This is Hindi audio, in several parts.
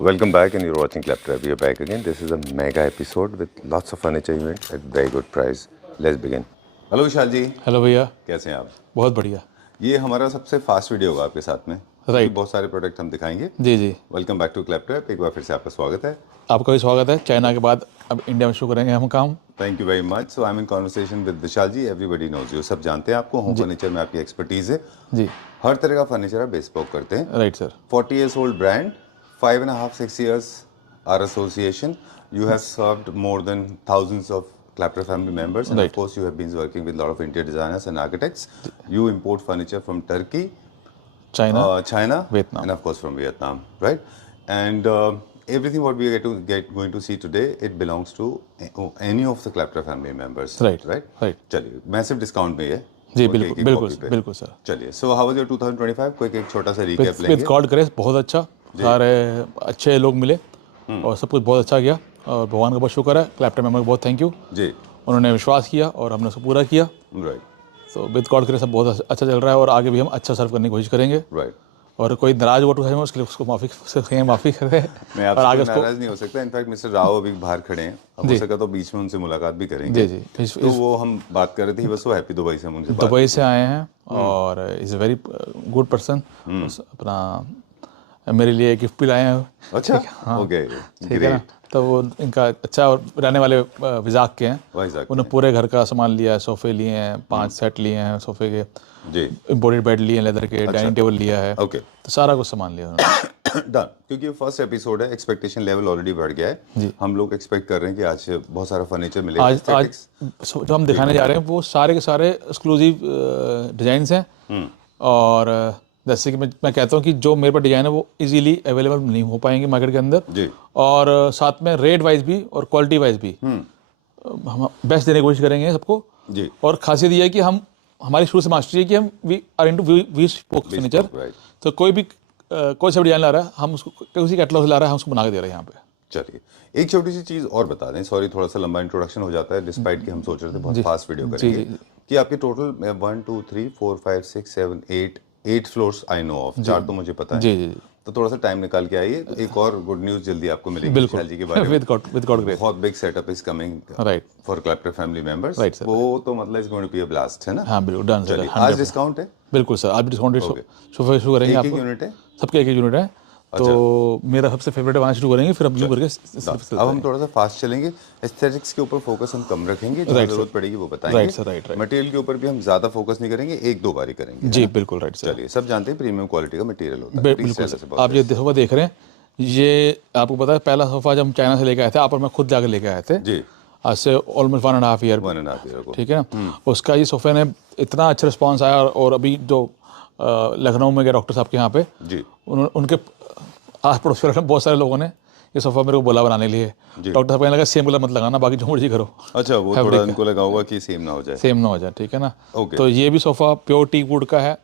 Welcome back, and you're watching Claptrap. We are back again. This is a mega episode with lots of furniture events at very good price. Let's begin. Hello Vishal ji, hello भैया। कैसे हैं आप? बहुत बढ़िया। ये हमारा सबसे फास्ट वीडियो होगा आपके साथ में। राइट। बहुत सारे प्रोडक्ट हम दिखाएंगे। जी जी। Welcome back to Claptrap. एक बार फिर से आपका स्वागत है। आपका भी स्वागत है। चाइना के बाद अब इंडिया में शुरू करेंगे हम काम। Thank you very much. So I am in conversation with Vishal ji. Everybody knows you, सब जानते हैं आपको। होम फर्नीचर में आपकी एक्सपर्टीज है जी। हर तरह का फर्नीचर आप बेस्पोक करते हैं। Right sir. 40 years old brand, 5.5-6 years our association. You have served more than thousands of Claptrap family members, and Right. of course you have been working with a lot of interior designers and architects. You import furniture from Turkey, China, China, Vietnam. and of course from Vietnam, right? And everything what we are going to see today, it belongs to any of the Claptrap family members, Right. right? Right. चलिए, massive discount में है। जी और बिल्कुल एक-एक बिल्कुल copy पे। बिल्कुल सर। चलिए, so how was your 2025? कोई एक छोटा सा recap विद लेंगे। गॉड ग्रेस बहुत अच्छा, सारे अच्छे लोग मिले और सब कुछ बहुत अच्छा गया और भगवान का बहुत शुक्र है। क्लैप्टन मेंबर को बहुत थैंक यू। जी, उन्होंने विश्वास किया और हमने उसको पूरा किया। राइट, तो विद गॉड ग्रेस सब बहुत अच्छा चल रहा है और आगे भी हम अच्छा सर्व करने की कोशिश करेंगे। राइट। और कोई नाराज वोट है उसके लिए उसको माफ़ी करें मैं और आगे आपसे उसको नाराज नहीं हो सकता। इनफैक्ट मिस्टर राव अभी बाहर खड़े हैं, अब हो सका तो बीच में उनसे मुलाकात भी करेंगे। जी जी। तो वो हम बात कर रहे थे, बस वो हैप्पी दुबई से हम उनसे बात। दुबई से आए हैं और is a very good person. अपना मेरे लिए गिफ्ट भी लाए हैं। अच्छा, ओके, ठीक है ना। तो वो इनका अच्छा और रहने वाले विजाक के हैं। वाइजाक उन्होंने पूरे घर का सामान लिया है। सोफ़े लिए हैं, 5 सेट लिए हैं सोफ़े के, जी, इम्पोर्टेड बेड लिए हैं लेदर के, डाइनिंग टेबल लिया है। ओके, तो सारा कुछ सामान लिया उन्होंने। डन। क्योंकि ये फर्स्ट एपिसोड है, एक्सपेक्टेशन लेवल ऑलरेडी बढ़ गया है। हम लोग एक्सपेक्ट कर रहे हैं कि आज बहुत सारा फर्नीचर मिलेगा। आज जो हम दिखाने जा रहे हैं वो सारे के सारे एक्सक्लूसिव डिज़ाइंस हैं। और जैसे कि मैं कहता हूँ कि जो मेरे पास डिज़ाइन है वो इजीली अवेलेबल नहीं हो पाएंगे मार्केट के अंदर। जी, और साथ में रेट वाइज भी और क्वालिटी वाइज भी हम बेस्ट देने की कोशिश करेंगे सबको। जी, और खासियत ये है कि हमारी शुरू से मास्टरी है कि हम we are into bespoke furniture. Right. तो कोई सा भी डिजाइन ला रहा है, हम उसको किसी कैटलॉग से ला रहा है, हम उसको बना के दे रहे हैं यहाँ पे। चलिए, एक छोटी सी चीज़ और बता दें। सॉरी, थोड़ा सा लंबा इंट्रोडक्शन हो जाता है, डिस्पाइट कि हम सोच रहे थे बहुत फास्ट वीडियो करेंगे। कि आपके total 1 2 3 4 5 6 7 8 floors I know of. 4 तो मुझे पता है। जी जी। तो थोड़ा सा टाइम निकाल के आइए। एक और गुड न्यूज़ जल्दी आपको मिलेगी बिल्कुल विशाल जी के बारे में। With God grace. बहुत big setup is coming right for Claptrap family members. Right, sir. वो तो मतलब is going to be a blast, है ना? हाँ बिल्कुल डन सर। चलिए, आज डिस्काउंट है। बिल्कुल सर, आज भी डिस्काउंट शुरू करेंगे। एक आपको यूनिट है, सबके एक यूनिट है। तो मेरा सबसे फेवरेट वहाँ शुरू करेंगे, फिर हम यू करके अब हम थोड़ा सा फास्ट चलेंगे। एस्थेटिक्स के ऊपर फोकस हम कम रखेंगे, जो जरूरत पड़ेगी वो बताएंगे। Right sir, right. मटेरियल के ऊपर भी हम ज्यादा फोकस नहीं करेंगे, 1-2 बार ही करेंगे। जी बिल्कुल राइट सर। चलिए, सब जानते हैं प्रीमियम क्वालिटी का मटेरियल होता है। बिल्कुल सर। आप ये सोफा देख रहे हैं, ये आपको पता है पहला सोफा जब हम चाइना से लेके आए थे, आप और मैं खुद जाकर लेके आए थे। जी, आज से ऑलमोस्ट 1.5 ईयर। 1.5 ईयर को। ठीक है ना। उसका ये सोफे ने इतना अच्छा रिस्पांस आया और अभी जो लखनऊ में गए डॉक्टर साहब के यहाँ पे, जी, उनके आस पड़ोस में बहुत सारे लोगों ने ये सोफा मेरे को बोला बनाने के लिए। डॉक्टर साहब कहने लगा सेम कलर मत लगाना, बाकी जो मर्जी करो। अच्छा, वो थोड़ा उनको लगा होगा कि सेम ना हो जाए। सेम ना हो जाए, ठीक है ना। ओके। तो ये भी सोफा प्योर टीक वुड का है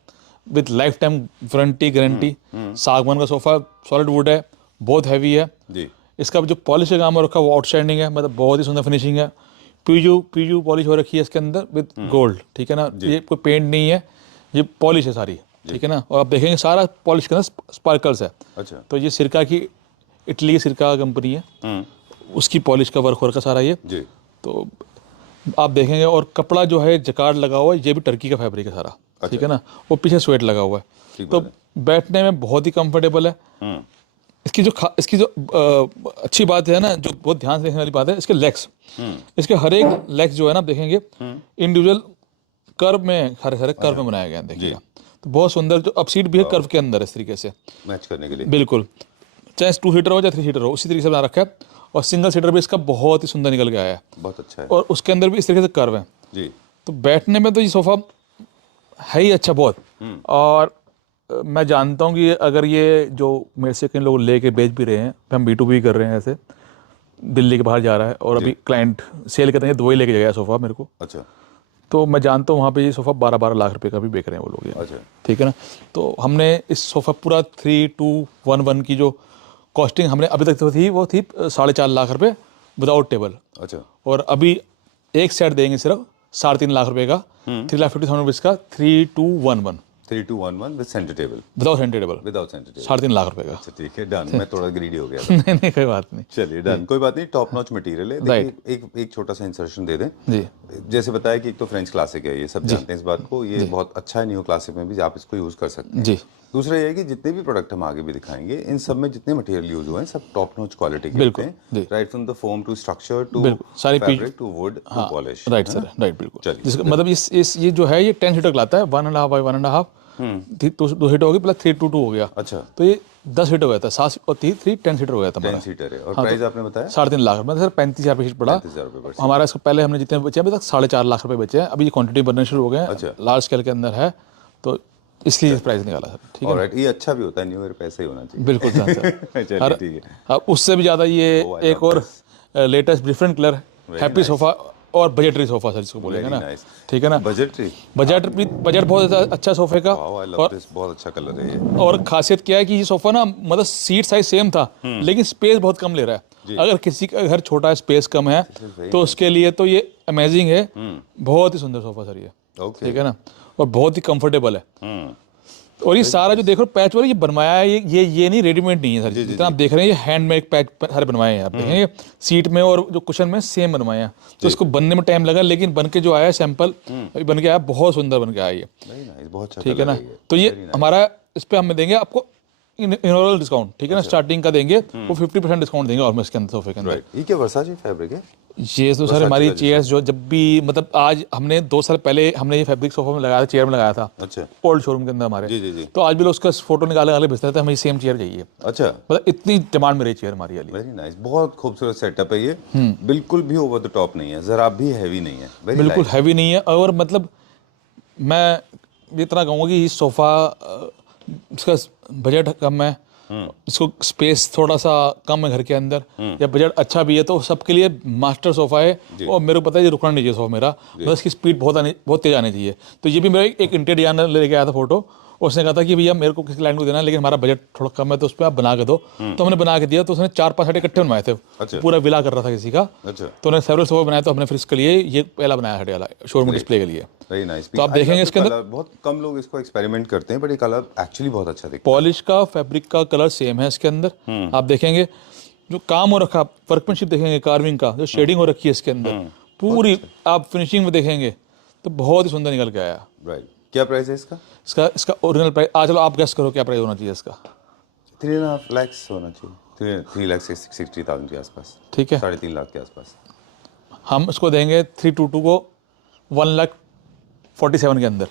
with life time warranty guarantee. सागवान का सोफा, सॉलिड वुड है, बहुत हैवी है। जी, इसका जो पॉलिश का काम हो रखा है वो आउटस्टैंडिंग है, मतलब बहुत ही सुंदर फिनिशिंग है। पीयू पॉलिश हो रखी है इसके अंदर विद गोल्ड, ठीक है ना। ये कोई पेंट नहीं है, ये पॉलिश है सारी, ठीक है ना। और आप देखेंगे सारा पॉलिश के अंदर स्पार्कल्स है। अच्छा, तो ये सिरका की, इटली की सिरका कंपनी है, उसकी पॉलिश का वर्क हो रखा सारा ये। जी, तो आप देखेंगे और कपड़ा जो है जकार्ड लगा हुआ है, ये भी टर्की का फैब्रिक है सारा, ठीक है ना। वो पीछे स्वेट लगा हुआ है, ठीक तो बात बैठने में बहुत ही कंफर्टेबल है। इसकी जो अच्छी बात है ना, जो बहुत ध्यान से देखने वाली बात है, इसके लेग्स, इसके हर एक लेग्स जो है ना, आप देखेंगे इंडिविजुअल कर्व में, हर कर्व में बनाया गया है, देखिएगा। तो बहुत सुंदर, जो अब सीट भी है कर्व के अंदर इस तरीके से मैच करने के लिए। बिल्कुल, चाहे 2 सीटर हो चाहे 3 सीटर हो, उसी तरीके से बना रखा है। और सिंगल सीटर भी इसका बहुत ही सुंदर निकल के आया है, बहुत अच्छा है। और उसके अंदर भी इस तरीके से कर्व है। जी, तो बैठने में तो ये सोफ़ा है ही अच्छा बहुत। और मैं जानता हूँ कि अगर ये जो मेरे से कई लोग लेके बेच भी रहे हैं, हम B2B कर रहे हैं, ऐसे दिल्ली के बाहर जा रहा है और अभी क्लाइंट सेल करते हैं, दुबई लेके गया सोफ़ा मेरे को। अच्छा, तो मैं जानता हूँ वहाँ पे ये सोफ़ा 12-12 लाख रुपए का भी बेच रहे हैं वो लोग ये। अच्छा, ठीक है ना। तो हमने इस सोफ़ा पूरा 3211 की जो कॉस्टिंग हमने अभी तक तो थी, वो थी 4.5 लाख रुपए विदाउट टेबल। अच्छा, और अभी एक सेट देंगे सिर्फ 3.5 लाख रुपए का, 3,50,000 रुपीज़ का 3211। 3211 with centre table, without centre table, without centre table. 3.5 lakh रुपए का। अच्छा ठीक है, डन। मैं थोड़ा ग्रीडी हो गया था। नहीं नहीं कोई बात नहीं। चलिए डन, कोई बात नहीं। टॉप नॉच मटेरियल है। देखिए एक छोटा सा इंसर्शन दे दें जी। जैसे बताया कि एक तो फ्रेंच क्लासिक है, ये सब जानते हैं इस बात को, ये बहुत अच्छा है। न्यू क्लासिक में भी आप इसको यूज कर सकते हैं जी। दूसरा ये है कि जितने भी प्रोडक्ट हम आगे भी दिखाएंगे, इन सब में जितने मटेरियल यूज हुए हैं सब टॉप नॉच क्वालिटी के होते हैं, right from the foam to structure to सारी fabric to wood to polish. Right sir, right, बिल्कुल। चलिए। जिसका मतलब इस ये जो है ये 10 सीटर लाता है, 1.5 बाई 1.5, 2 सीटर होगी प्लस 322 हो गया। अच्छा, तो ये 10 सीटर हो गया था, 7 और 3 10 सीटर हो गया था हमारा। 10 सीटर है। और प्राइस आपने बताया 3.5 लाख, मतलब सर 35,000 रुपये शीट पड़ा 35,000 रुपये पर हमारा। इसको पहले हमने जितने बचे अभी तक 4.5 लाख रुपए बचे हैं। अभी ये क्वांटिटी बनने शुरू हो गए हैं, अच्छा। लार्ज स्केल के अंदर है, तो इसलिए प्राइस निकाला सर। ठीक है, और ये अच्छा भी होता है, न्यू ईयर पैसा ही होना चाहिए। बिल्कुल सर। चलिए ठीक है। अब उससे भी ज़्यादा ये एक और latest different colour happy sofa और बजटरी सोफा सर जिसको बोलेंगे ना, nice। ठीक है ना। बजटरी, बजट बहुत अच्छा सोफे का। वाओ, आई लव दिस, बहुत अच्छा कलर है ये। और खासियत क्या है कि ये सोफा ना मतलब सीट साइज सेम था लेकिन स्पेस बहुत कम ले रहा है। अगर किसी का घर छोटा है, स्पेस कम है, तो उसके लिए तो ये अमेजिंग है। बहुत ही सुंदर सोफा सर ये, ठीक है ना, और बहुत ही कंफर्टेबल है। और ये सारा जो देख रहे हो पैच वाला ये बनवाया है, ये नहीं रेडीमेड नहीं है सर। जितना आप देख रहे हैं ये हैंडमेड पैच सारे बनवाए हैं। आप देखेंगे सीट में और जो कुशन में सेम बनवाए हैं। तो इसको बनने में टाइम लगा, लेकिन बन के जो आया सैंपल अभी बन के आया, बहुत सुंदर बन के आया ये, बहुत अच्छा, ठीक है ना। तो ये हमारा इस पे हम देंगे आपको इनरोल डिस्काउंट, ठीक है ना। स्टार्टिंग का देंगे वो 50% डिस्काउंट देंगे ऑलमोस्ट के अंदर, सोफे के अंदर। ये क्या वर्साचे फैब्रिक है? ये तो सर हमारी चेयर्स जो जब भी मतलब आज हमने 2 साल पहले हमने ये फैब्रिक सोफा में लगाया था, चेयर में लगाया था। अच्छा, ओल्ड शोरूम के अंदर हमारे। जी जी जी। तो आज भी लोग उसका फोटो निकाले भेजते थे, हमें सेम चेयर चाहिए। अच्छा, मतलब इतनी डिमांड में रही चेयर हमारी वाली। वेरी नाइस, बहुत खूबसूरत सेटअप है ये। बिल्कुल भी ओवर द टॉप नहीं है, जरा भी हैवी नहीं है, बिल्कुल हैवी नहीं है। और मतलब मैं इतना कहूँगा कि इस सोफा इसका बजट कम है, इसको स्पेस थोड़ा सा कम है घर के अंदर, या बजट अच्छा भी है, तो सबके लिए मास्टर सोफा है। और मेरे को पता है ये रुकना नहीं चाहिए सोफा मेरा, बस इसकी स्पीड बहुत तेज आनी चाहिए। तो ये भी मेरा एक इंटीरियर डिजाइनर लेके आया था फोटो, उसने कहा था कि भैया मेरे को किसी क्लाइंट को देना है लेकिन हमारा बजट थोड़ा कम है, तो उस पर आप बना के दो। तो हमने बना के दिया। तो उसने 4-5 सेट इकट्ठे बनवाए थे। अच्छा। पूरा विला कर रहा था किसी का। अच्छा, तो उन्होंने सेवरल सोफा बनाया, तो हमने फिर इसके लिए ये पहला बनाया हटे वाला शोरूम डिस्प्ले के लिए। Very nice. तो आप देखेंगे इसके अंदर बहुत कम लोग इसको एक्सपेरिमेंट करते हैं, बट ये कलर एक्चुअली बहुत अच्छा दिखता है। पॉलिश का फैब्रिक का कलर सेम है इसके अंदर। आप देखेंगे जो काम हो रखा, वर्कमैनशिप देखेंगे, कार्विंग का जो शेडिंग हो रखी है इसके अंदर पूरी, आप फिनिशिंग में देखेंगे तो बहुत ही सुंदर निकल के आया। राइट, क्या प्राइस है इसका? इसका ओरिजिनल प्राइस चलो आप गेस करो क्या प्राइस होना चाहिए इसका। 3.5 लाख होना चाहिए, 3,60,000 के आसपास, ठीक है, 3.5 लाख के आसपास। हम इसको देंगे 322 को 1,47,000 के अंदर।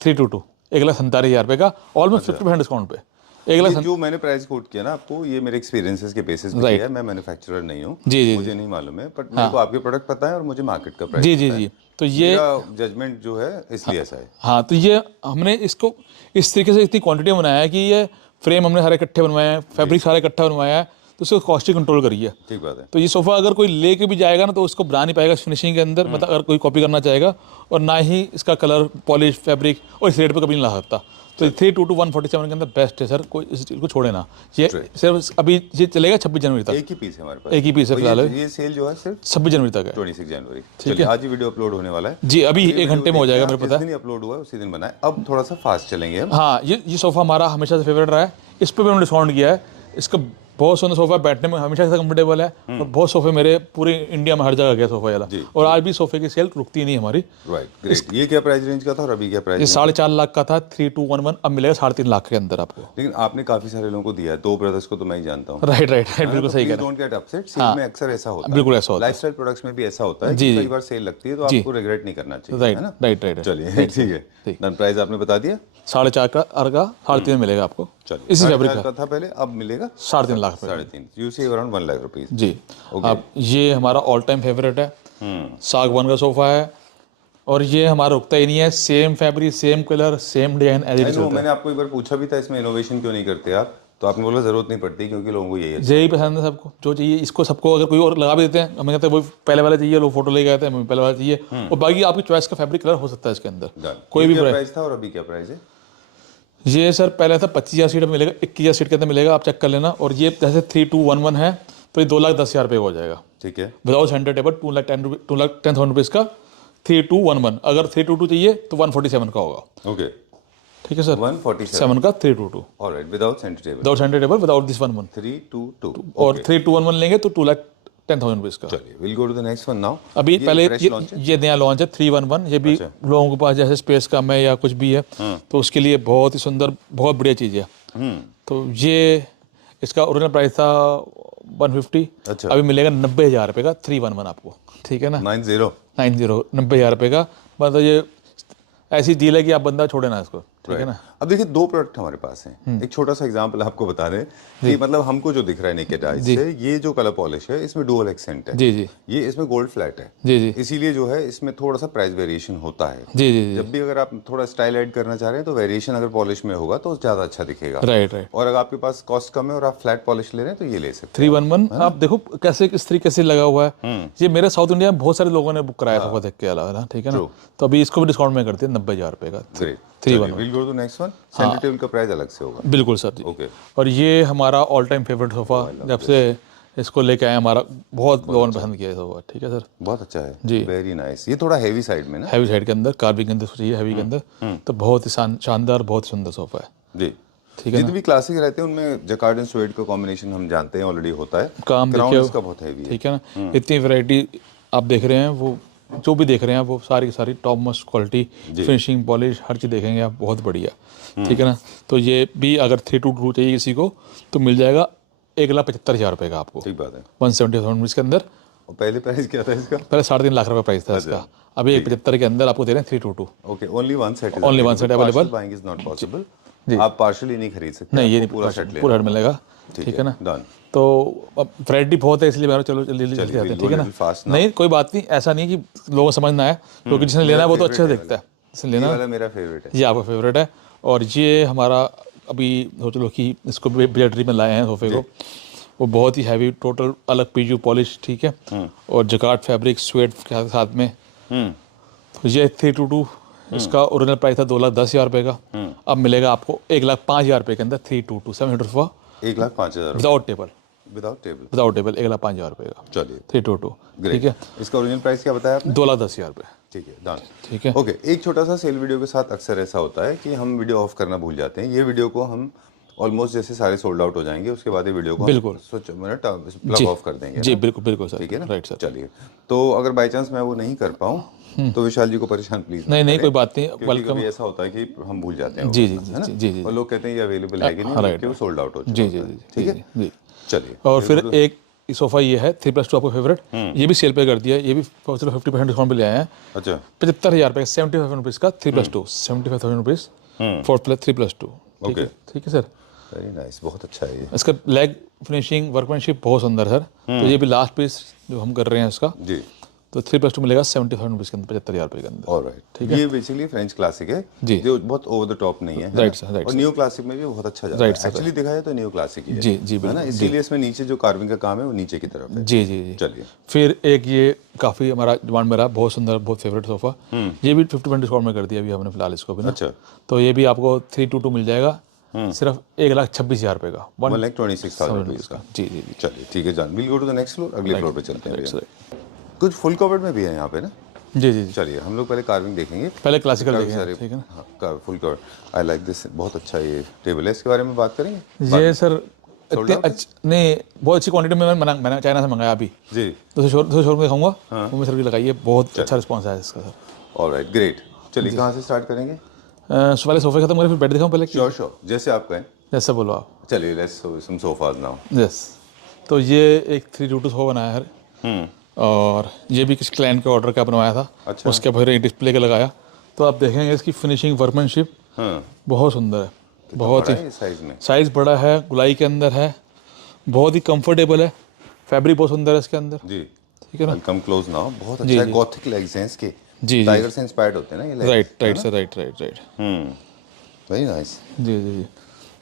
322 1,47,000 रुपये का, ऑलमोस्ट 50% डिस्काउंट पे। जो मैंने प्राइस कोट किया ना आपको, ये मेरे एक्सपीरियंसेस के बेसिस पे किया है। मैं मैन्युफैक्चरर नहीं हूँ, मुझे नहीं मालूम है, बट मेरे को आपके प्रोडक्ट पता है और मुझे मार्केट का प्राइस जी। तो ये जजमेंट जो है इसलिए ऐसा है। हाँ, तो ये हमने इसको इस तरीके से इतनी क्वांटिटी में बनाया है कि ये फ्रेम हमने सारे इकट्ठे बनवाए हैं, फैब्रिक सारा इकट्ठा बनवाया है, तो उसको कॉस्ट ही कंट्रोल करी है। ठीक बात है। तो ये सोफा अगर कोई लेके भी जाएगा ना तो उसको बना नहीं पाएगा फिनिशिंग के अंदर, मतलब अगर कोई कॉपी करना चाहेगा, और ना ही इसका कलर, पॉलिश, फैब्रिक और इस रेट पे कभी नहीं ला सकता। तो 322 147 के अंदर बेस्ट है सर, कोई इस चीज़ को छोड़े ना। ये सिर्फ अभी ये चलेगा 26 जनवरी तक। एक ही पीस है हमारे पास, एक ही पीस है फिलहाल। ये सेल जो है सिर्फ 26 जनवरी तक है, 26 जनवरी। चलिए, आज ही वीडियो अपलोड होने वाला है जी, अभी 1 घंटे में हो जाएगा, मेरे पता है। जिस दिन अपलोड हुआ उसी दिन बनाए। अब थोड़ा सा फास्ट चलेंगे हम। हाँ, ये सोफा हमारा हमेशा से फेवरेट रहा है। इस पर भी हमने डिस्काउंट किया है। इसका बहुत सुंदर सोफा, बैठने में हमेशा से कंफर्टेबल है, और बहुत सोफे मेरे पूरे इंडिया में हर जगह गया सोफा वाला, और आज भी सोफे की सेल रुकती नहीं हमारी। Right, great. ये क्या प्राइस रेंज का था और अभी क्या प्राइस? ये 4.5 लाख का था, 3211, अब मिलेगा 3.5 लाख के अंदर आपको। लेकिन आपने काफी सारे लोगों को दिया है, 2 ब्रदर्स को तो मैं ही जानता हूँ। राइट, बिल्कुल सही कह रहे हैं। डोंट गेट अपसेट, सेल में अक्सर ऐसा होता है, बिल्कुल ऐसा होता है। लाइफस्टाइल प्रोडक्ट्स में भी ऐसा होता है कि कई बार सेल लगती है तो आपको रिग्रेट नहीं करना चाहिए, है ना? राइट। चलिए ठीक है, डन। प्राइस आपने बता दिया 4.5 का, 3.5 मिलेगा आपको। चलिए, इसी फैब्रिक का था पहले, अब मिलेगा 3.5 लाख पे। 3.5, यू से अराउंड 1 लाख रुपीस जी। अब ये हमारा ऑल टाइम फेवरेट है, सागवान का सोफा है, और ये हमारा रुकता ही नहीं है। Same fabric, same colour, same design as it is. मैंने आपको एक बार पूछा भी था इसमें इनोवेशन क्यों नहीं करते आप, तो आपने बोला जरूरत नहीं पड़ती क्योंकि लोगों को यही पसंद है सबको, जो चाहिए इसको, सबको अगर कोई और लगा भी देते हैं, हमें कहते हैं वो पहले वाला चाहिए, लोग फोटो ले गए थे, हमें पहले वाला चाहिए, और बाकी आपकी चॉइस का फैब्रिक कलर हो सकता है इसके अंदर, कोई भी प्राइस था। और अभी क्या प्राइस है? ये सर पहले था 25,000 सीट में मिलेगा, 21,000 सीट के अंदर मिलेगा, आप चेक कर लेना। और ये जैसे 3211 है तो ये 2,10,000 रुपये हो जाएगा, ठीक है, विदाउट सेंटर टेबल। 2,10,000 रुपीज़ का 3211। अगर 322 चाहिए तो 147 का होगा। ओके, ठीक है सर, 147 7 का 322 alright without centre table, without centre table, without this 1 322 और 3211 लेंगे तो 2,10,000 रुपीज़ का। चलिए will go to the next one now. अभी पहले फ्रेश लॉन्च है। ये नया लॉन्च है 311। ये भी लोगों के पास जैसे स्पेस कम है या कुछ भी है तो उसके लिए बहुत ही सुंदर, बहुत बढ़िया चीज़ है। तो ये इसका ओरिजिनल प्राइस था 150, अच्छा। अभी मिलेगा 90,000 रुपये का 311 आपको, ठीक है ना। 90 90,000 रुपये का, मतलब ये ऐसी डील है कि आप बंदा छोड़े ना इसको, ठीक है ना। अब देखिए दो प्रोडक्ट हमारे पास हैं। एक छोटा सा एग्जांपल आपको बता दें कि मतलब हमको जो दिख रहा है नेकेड आई से, ये जो कलर पॉलिश है इसमें डुअल एक्सेंट है। जी जी ये इसमें गोल्ड फ्लैट है। जी जी इसीलिए जो है इसमें थोड़ा सा प्राइस वेरिएशन होता है। जी जी जब भी अगर आप थोड़ा स्टाइल ऐड करना चाह रहे हैं तो वेरिएशन अगर पॉलिश में होगा तो ज़्यादा अच्छा दिखेगा। Right right. और अगर आपके पास कॉस्ट कम है और आप फ्लैट पॉलिश ले रहे हैं तो ये ले सकते 311 आप देखो कैसे किस तरीके से लगा हुआ है। ये मेरे साउथ इंडिया में बहुत सारे लोगों ने बुक कराया था देख के अलावा ना, ठीक है ना। तो अभी इसको भी डिस्काउंट में करते हैं 90,000 रुपये का हैं। Great. 311। Will go to next one. Centre table का प्राइस अलग से होगा। बिल्कुल सर जी। ओके। और ये हमारा ऑल टाइम फेवरेट सोफ़ा, जब से इसको लेके आए हमारा बहुत लोगों ने पसंद किया है सोफ़ा, ठीक है सर। बहुत अच्छा है जी। Very nice. ये थोड़ा हैवी साइड में ना। हैवी साइड के अंदर, कार्विंग के अंदर चाहिए हैवी के अंदर, तो बहुत ही शानदार, बहुत ही सुंदर सोफ़ा है, जी। ठीक है जितने भी क्लासिक रहते हैं उनमें जकार्ड एंड स्वेड का कॉम्बिनेशन हम जानते हैं ऑलरेडी होता है। काम क्राउन देखिए, इसका बहुत हैवी है। ठीक है ना। इतनी वैरायटी आप देख रहे हैं, वो जो भी देख रहे हैं वो सारी की सारी top most quality, finishing, polish, हर चीज़ देखेंगे आप, बहुत बढ़िया, ठीक है ना। तो ये भी अगर 322 चाहिए किसी को तो मिल जाएगा 1,75,000 रुपये का आपको, ठीक बात है। 170,000 के अंदर। और पहले प्राइस क्या था इसका? पहले 3.5 लाख रुपये प्राइस था इसका, अभी 1,75 के अंदर आपको दे रहे हैं 322। Okay, only one set. Only one set available. Buying is not possible. जी। आप पार्शियली नहीं खरीद सकते। नहीं, ये आपको नहीं, पूरा सेट लेना। पूरा सेट मिलेगा, ठीक है ना। डन। तो अब वैरायटी बहुत है इसलिए मैं चलो ले लेते हैं, ठीक है ना। फास्ट नहीं कोई बात नहीं, ऐसा नहीं कि लोगों को समझ ना आए, क्योंकि जिसने लेना है वो तो अच्छे से दिखता है, जिसने ये लेना वाला मेरा फेवरेट है। ये आपका फेवरेट है। और ये हमारा अभी सोच लो कि इसको ब्लेडरी में लाए हैं सोफे को, वो बहुत ही हैवी, टोटल अलग पीजू पॉलिश, ठीक है, और जकार्ड फैब्रिक स्वेट के साथ में। तो ये 322, इसका ओरिजिनल प्राइस था 2,10,000 रुपये का, अब मिलेगा आपको 1,05,000 रुपये के अंदर 322 700 for 1,05,000 without table, without table. Without table 1,05,000 रुपये का चलिए 322, ग्रेट। ठीक है। इसका ओरिजिनल प्राइस क्या बताया आपने? 2,10,000 रुपये, ठीक है, डन। ठीक है। ओके, एक छोटा सा सेल वीडियो के साथ अक्सर ऐसा होता है कि हम वीडियो ऑफ करना भूल जाते हैं। ये वीडियो को हम ऑलमोस्ट जैसे सारे सोल्ड आउट हो जाएंगे उसके बाद ये वीडियो को बिल्कुल प्लग ऑफ कर देंगे जी, ना? बिल्कुल बिल्कुल सर, ठीक है ना। Right sir. चलिए, तो अगर बाई चांस मैं वो नहीं कर पाऊँ तो विशाल जी को परेशान प्लीज नहीं नहीं कोई बात नहीं, वेलकम। वेलकम। ऐसा होता है कि हम भूल जाते हैं, जी जी है ना? जी जी जी और लोग कहते हैं ये अवेलेबल है कि नहीं, राइट, क्योंकि वो सोल्ड आउट हो चुका जी जी है। जी ठीक है, जी। चलिए। और फिर एक सोफ़ा ये है 3+2 आपको फेवरेट, ये भी सेल पे कर दिया है, ये भी चलो 50% डिस्काउंट पे ले आए हैं। अच्छा, 75,000 रुपये, 75,000 रुपीज़ का 3+2, 75,000 रुपीज़ 3+2, ठीक है, ठीक है सर। वेरी नाइस, बहुत अच्छा है ये। इसका लेग फिनिशिंग, वर्कमैनशिप बहुत सुंदर सर। तो ये भी लास्ट पीस जो हम कर रहे हैं इसका, जी। तो 3+2 मिलेगा 70,000 रुपीज़ के अंदर, 75,000 रुपये के अंदर। ऑलराइट, ठीक है। ये बेसिकली फ्रेंच क्लासिक है जी। जो बहुत ओवर द टॉप नहीं है, है राइट ना? सर, राइट और सर। न्यू क्लासिक में भी बहुत अच्छा जाता राइट है। सर, एक्चुअली देखा जाए तो न्यू क्लासिक ही है, जी जी है ना। बिल्कुल, इसीलिए इसमें नीचे जो कार्विंग का काम है वो नीचे की तरफ है। जी जी जी। चलिए, फिर एक ये काफ़ी हमारा डिमांड में रहा, बहुत सुंदर, बहुत फेवरेट सोफ़ा, ये भी 50% डिस्काउंट में कर दिया अभी हमने फिलहाल इसको भी ना। अच्छा। तो ये भी आपको 322 मिल जाएगा, सिर्फ 1,26,000 रुपये का, 1,26,000 रुपीज़ का। जी जी जी। चलिए ठीक है जान, will go to the next floor. अगले फ्लोर पे चलते हैं राइट भैया। सर। कुछ फुल कवर्ड में भी है यहाँ पे ना। जी जी जी। चलिए हम लोग पहले कार्विंग देखेंगे, पहले क्लासिकल काफी देखेंगे, सारे। ठीक है ना। हाँ, full covered. I like this, बहुत अच्छा ये टेबल है। इसके बारे में बात करेंगे। ये सर Sold इतने out? नहीं, बहुत अच्छी क्वांटिटी में मैंने चाइना से मंगाया अभी, जी, दूसरे शोरूम दिखाऊंगा, वो मैं सर भी लगाइए, बहुत अच्छा रिस्पॉन्स है इसका सर। Alright, great. चलिए कहाँ से स्टार्ट करेंगे? पहले सोफे खत्म करें फिर बेड दिखाऊँ पहले, श्योर श्योर, जैसे आप कहें। जैसे बोलो आप। चलिए let's some sofas now. Yes, तो ये एक 322 सोफा बनाया है, और ये भी किसी क्लाइंट के ऑर्डर का बनवाया था। अच्छा। उसके फिर एक डिस्प्ले का लगाया, तो आप देखेंगे इसकी फिनिशिंग, वर्कमैनशिप बहुत सुंदर है, बहुत ही साइज में। साइज़ बड़ा है, गुलाई के अंदर है, बहुत ही कंफर्टेबल है, फैब्रिक बहुत सुंदर है इसके अंदर, जी, ठीक है ना। Come close now. बहुत अच्छा है, गॉथिक लेग्स हैं इसके। जी जी, टाइगर से इंस्पायर्ड होते हैं ना ये legs, राइट है राइट ना? Sir, right right right. Very nice. जी जी जी।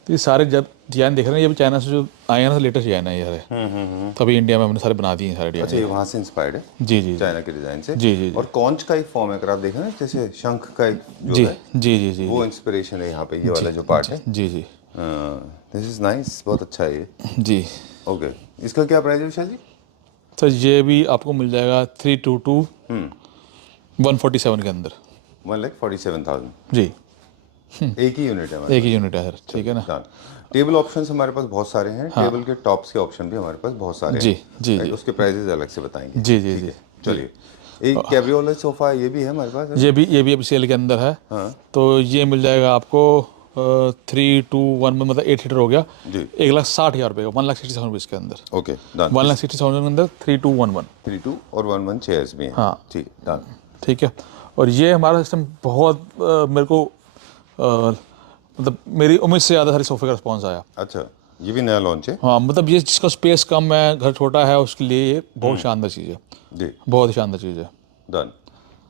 तो ये सारे जब डिजाइन देख रहे हैं, ये भी चाइना से जो आए हैं ना, लेटेस्ट डिजाइन है ये सारे, तभी इंडिया में हमने सारे बना दिए हैं सारे अच्छा, डिजाइन। ये वहाँ से इंस्पायर्ड है जी जी चाइना के डिजाइन से। जी जी जी। और कॉन्च का एक फॉर्म है, अगर आप देखें ना, जैसे शंख का एक जो जी है, जी जी जी वो इंस्पिरेशन है यहाँ पे, ये वाला जो पार्ट है। जी जी दिस इज नाइस, बहुत अच्छा है ये। जी। ओके, इसका क्या प्राइस है विशाल जी? सर ये भी आपको मिल जाएगा 322 147 के अंदर। 1,47,000। जी एक ही यूनिट है हमारे एक ही यूनिट है सर, ठीक है ना। पास। टेबल ऑप्शंस हमारे पास बहुत सारे हैं, टेबल के टॉप्स के ऑप्शन भी हमारे पास बहुत सारे जी हैं। जी Right, जी उसके प्राइजेस अलग से बताएंगे। जी जी ठीक जी है, चलिए। एक कैब्रियोलेट सोफा ये भी है हमारे पास है? ये भी अभी सेल के अंदर है। हाँ तो ये मिल जाएगा आपको 3 2 1 में, मतलब 8 सीटर हो गया, जी, 1,60,000 रुपये का, 1,60,000 इसके अंदर, ओके डन। 1,60,000 के अंदर 3211। 32 और 11 चेयर्स भी हैं। हाँ ठीक डन। ठीक है। और ये हमारा सिस्टम बहुत मेरे को मतलब मेरी उम्मीद से ज़्यादा सारी सोफे का रिस्पॉन्स आया। अच्छा, ये भी नया लॉन्च है? हाँ मतलब ये जिसका स्पेस कम है, घर छोटा है, उसके लिए ये बहुत शानदार चीज़ है, जी बहुत ही शानदार चीज़ है। डन।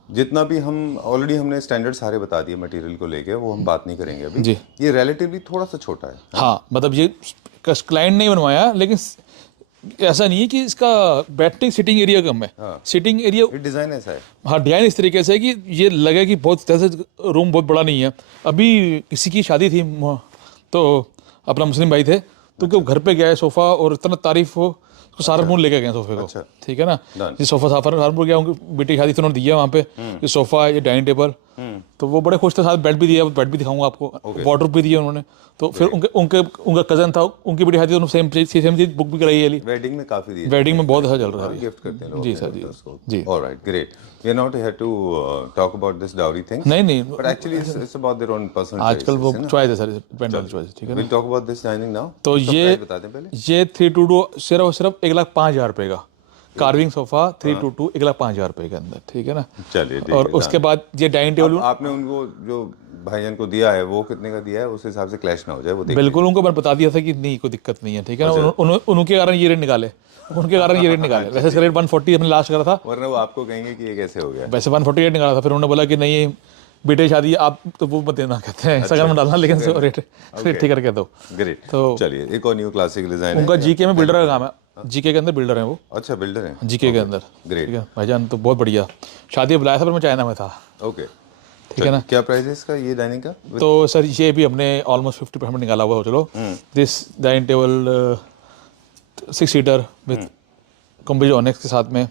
जितना भी हम ऑलरेडी हमने स्टैंडर्ड सारे बता दिए मटेरियल को लेके, वो हम बात नहीं करेंगे अभी। जी। ये रिलेटिवली थोड़ा सा छोटा है। हाँ मतलब ये क्लाइंट नहीं बनवाया, लेकिन ऐसा नहीं है कि इसका बैठने सिटिंग एरिया कम है। हाँ। सिटिंग एरिया, ये डिज़ाइन ऐसा है। हाँ डिजाइन इस तरीके से है कि ये लगे कि बहुत जैसे रूम बहुत बड़ा नहीं है। अभी किसी की शादी थी तो अपना मुस्लिम भाई थे, तो क्यों घर पे गया है सोफ़ा और इतना तारीफ हो, तो सहारनपुर लेके गए सोफे को। अच्छा। ठीक है ना। Done. ये सोफा सहारनपुर गया, उनकी बेटी की शादी थी, उन्होंने दिया वहाँ पे ये सोफा, ये डाइनिंग टेबल, तो वो बड़े खुश थे। साथ बेड भी दिया, बेड भी दिखाऊंगा आपको, वार्डरोब भी दिया उन्होंने। तो फिर उनका कजन था, उनकी बेटी शादी, उन्होंने सेम चीज बुक भी कराई है। वेडिंग में काफी दिए, वेडिंग में बहुत अच्छा चल रहा है। गिफ्ट करते हैं लोग जी अपने सर, जी daughters को। जी। Alright great, we are not here to talk about this dowry thing, नहीं नहीं, but actually it's about their own personal आजकल वो चॉइस है सर, डिपेंड ऑन चॉइस। ठीक है ना। Will talk about this dining now. तो ये बता दें पहले, ये 322 सिर्फ 1,05,000 रुपये का कार्विंग सोफा, 322 1,05,000 रुपये के अंदर। ठीक है ना। चलिए ठीक और है, उसके बाद ये डाइनिंग टेबल, आपने उनको जो भाईजान को दिया है वो कितने का दिया है, उस हिसाब से क्लैश ना हो जाए, वो देख बिल्कुल उनको मैंने बता दिया था कि नहीं कोई दिक्कत नहीं है। ठीक है ना। उनके कारण ये रेट निकाले, उनके कारण ये रेट निकाले। वैसे इसका रेट 140 हमने लास्ट करा था, वरना वो आपको कहेंगे कि ये कैसे हो गया। वैसे 148 निकाला था। फिर उन्होंने बोला कि नहीं बेटे शादी है, आप तो वो मत देना, कहते हैं इंस्टाग्राम में डालना, लेकिन रेट ठीक करके दो। ग्रेट, तो चलिए एक और न्यू क्लासिक डिजाइन है। उनका जीके में बिल्डर का काम है, जीके के अंदर बिल्डर है वो। अच्छा, बिल्डर है जीके के अंदर। ग्रेट, ठीक है भाईजान, तो बहुत बढ़िया। शादी में बुलाया था पर मैं चाइना में था। ओके ठीक है ना। क्या प्राइस है इसका ये डाइनिंग का? तो सर ये भी हमने ऑलमोस्ट 50% निकाला हुआ हो। चलो, this dining table 6 seater with complete onyx के साथ में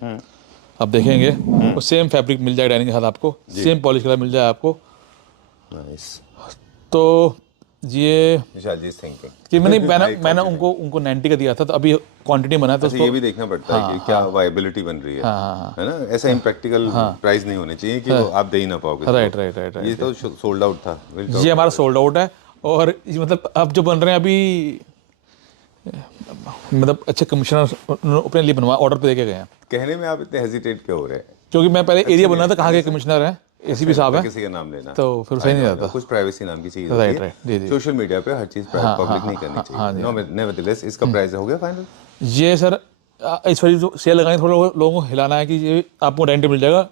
आप देखेंगे, और सेम फैब्रिक मिल जाए डाइनिंग के साथ आपको, सेम पॉलिश कलर मिल जाए आपको। नाइस। तो ये विशाल जी थिंकिंग कि मैंने उनको 90 का दिया था, तो अभी क्वांटिटी बना तो ये भी देखना पड़ता है कि क्या वायबिलिटी बन रही है, है ना। ऐसा इम्प्रैक्टिकल प्राइस नहीं होने चाहिए कि वो आप दे ही ना पाओगे। राइट। ये तो सोल्ड आउट था। ये हमारा सोल्ड आउट है। और मतलब अब जो बन रहे हैं अभी, मतलब अच्छे कमिश्नर अपने लिए बनवा ऑर्डर पे देके गए हैं। कहने में आप इतने हेजिटेट क्यों हो रहे हैं? क्योंकि मैं पहले एरिया बोलना था कहाँ के कमिश्नर हैं, एसीपी साहब हैं, किसी का नाम लेना तो फिर सही नहीं रहता। कुछ प्राइवेसी नाम की चीज राइट होती है। जी जी। सोशल मीडिया पे हर चीज पब्लिक नहीं करनी चाहिए। नो नेवरदलेस इसका प्राइस हो गया फाइनल। ये सर इस वाली जो सेल लगानी, थोड़ा लोगों को हिलाना है कि ये आपको रेंट मिल जाएगा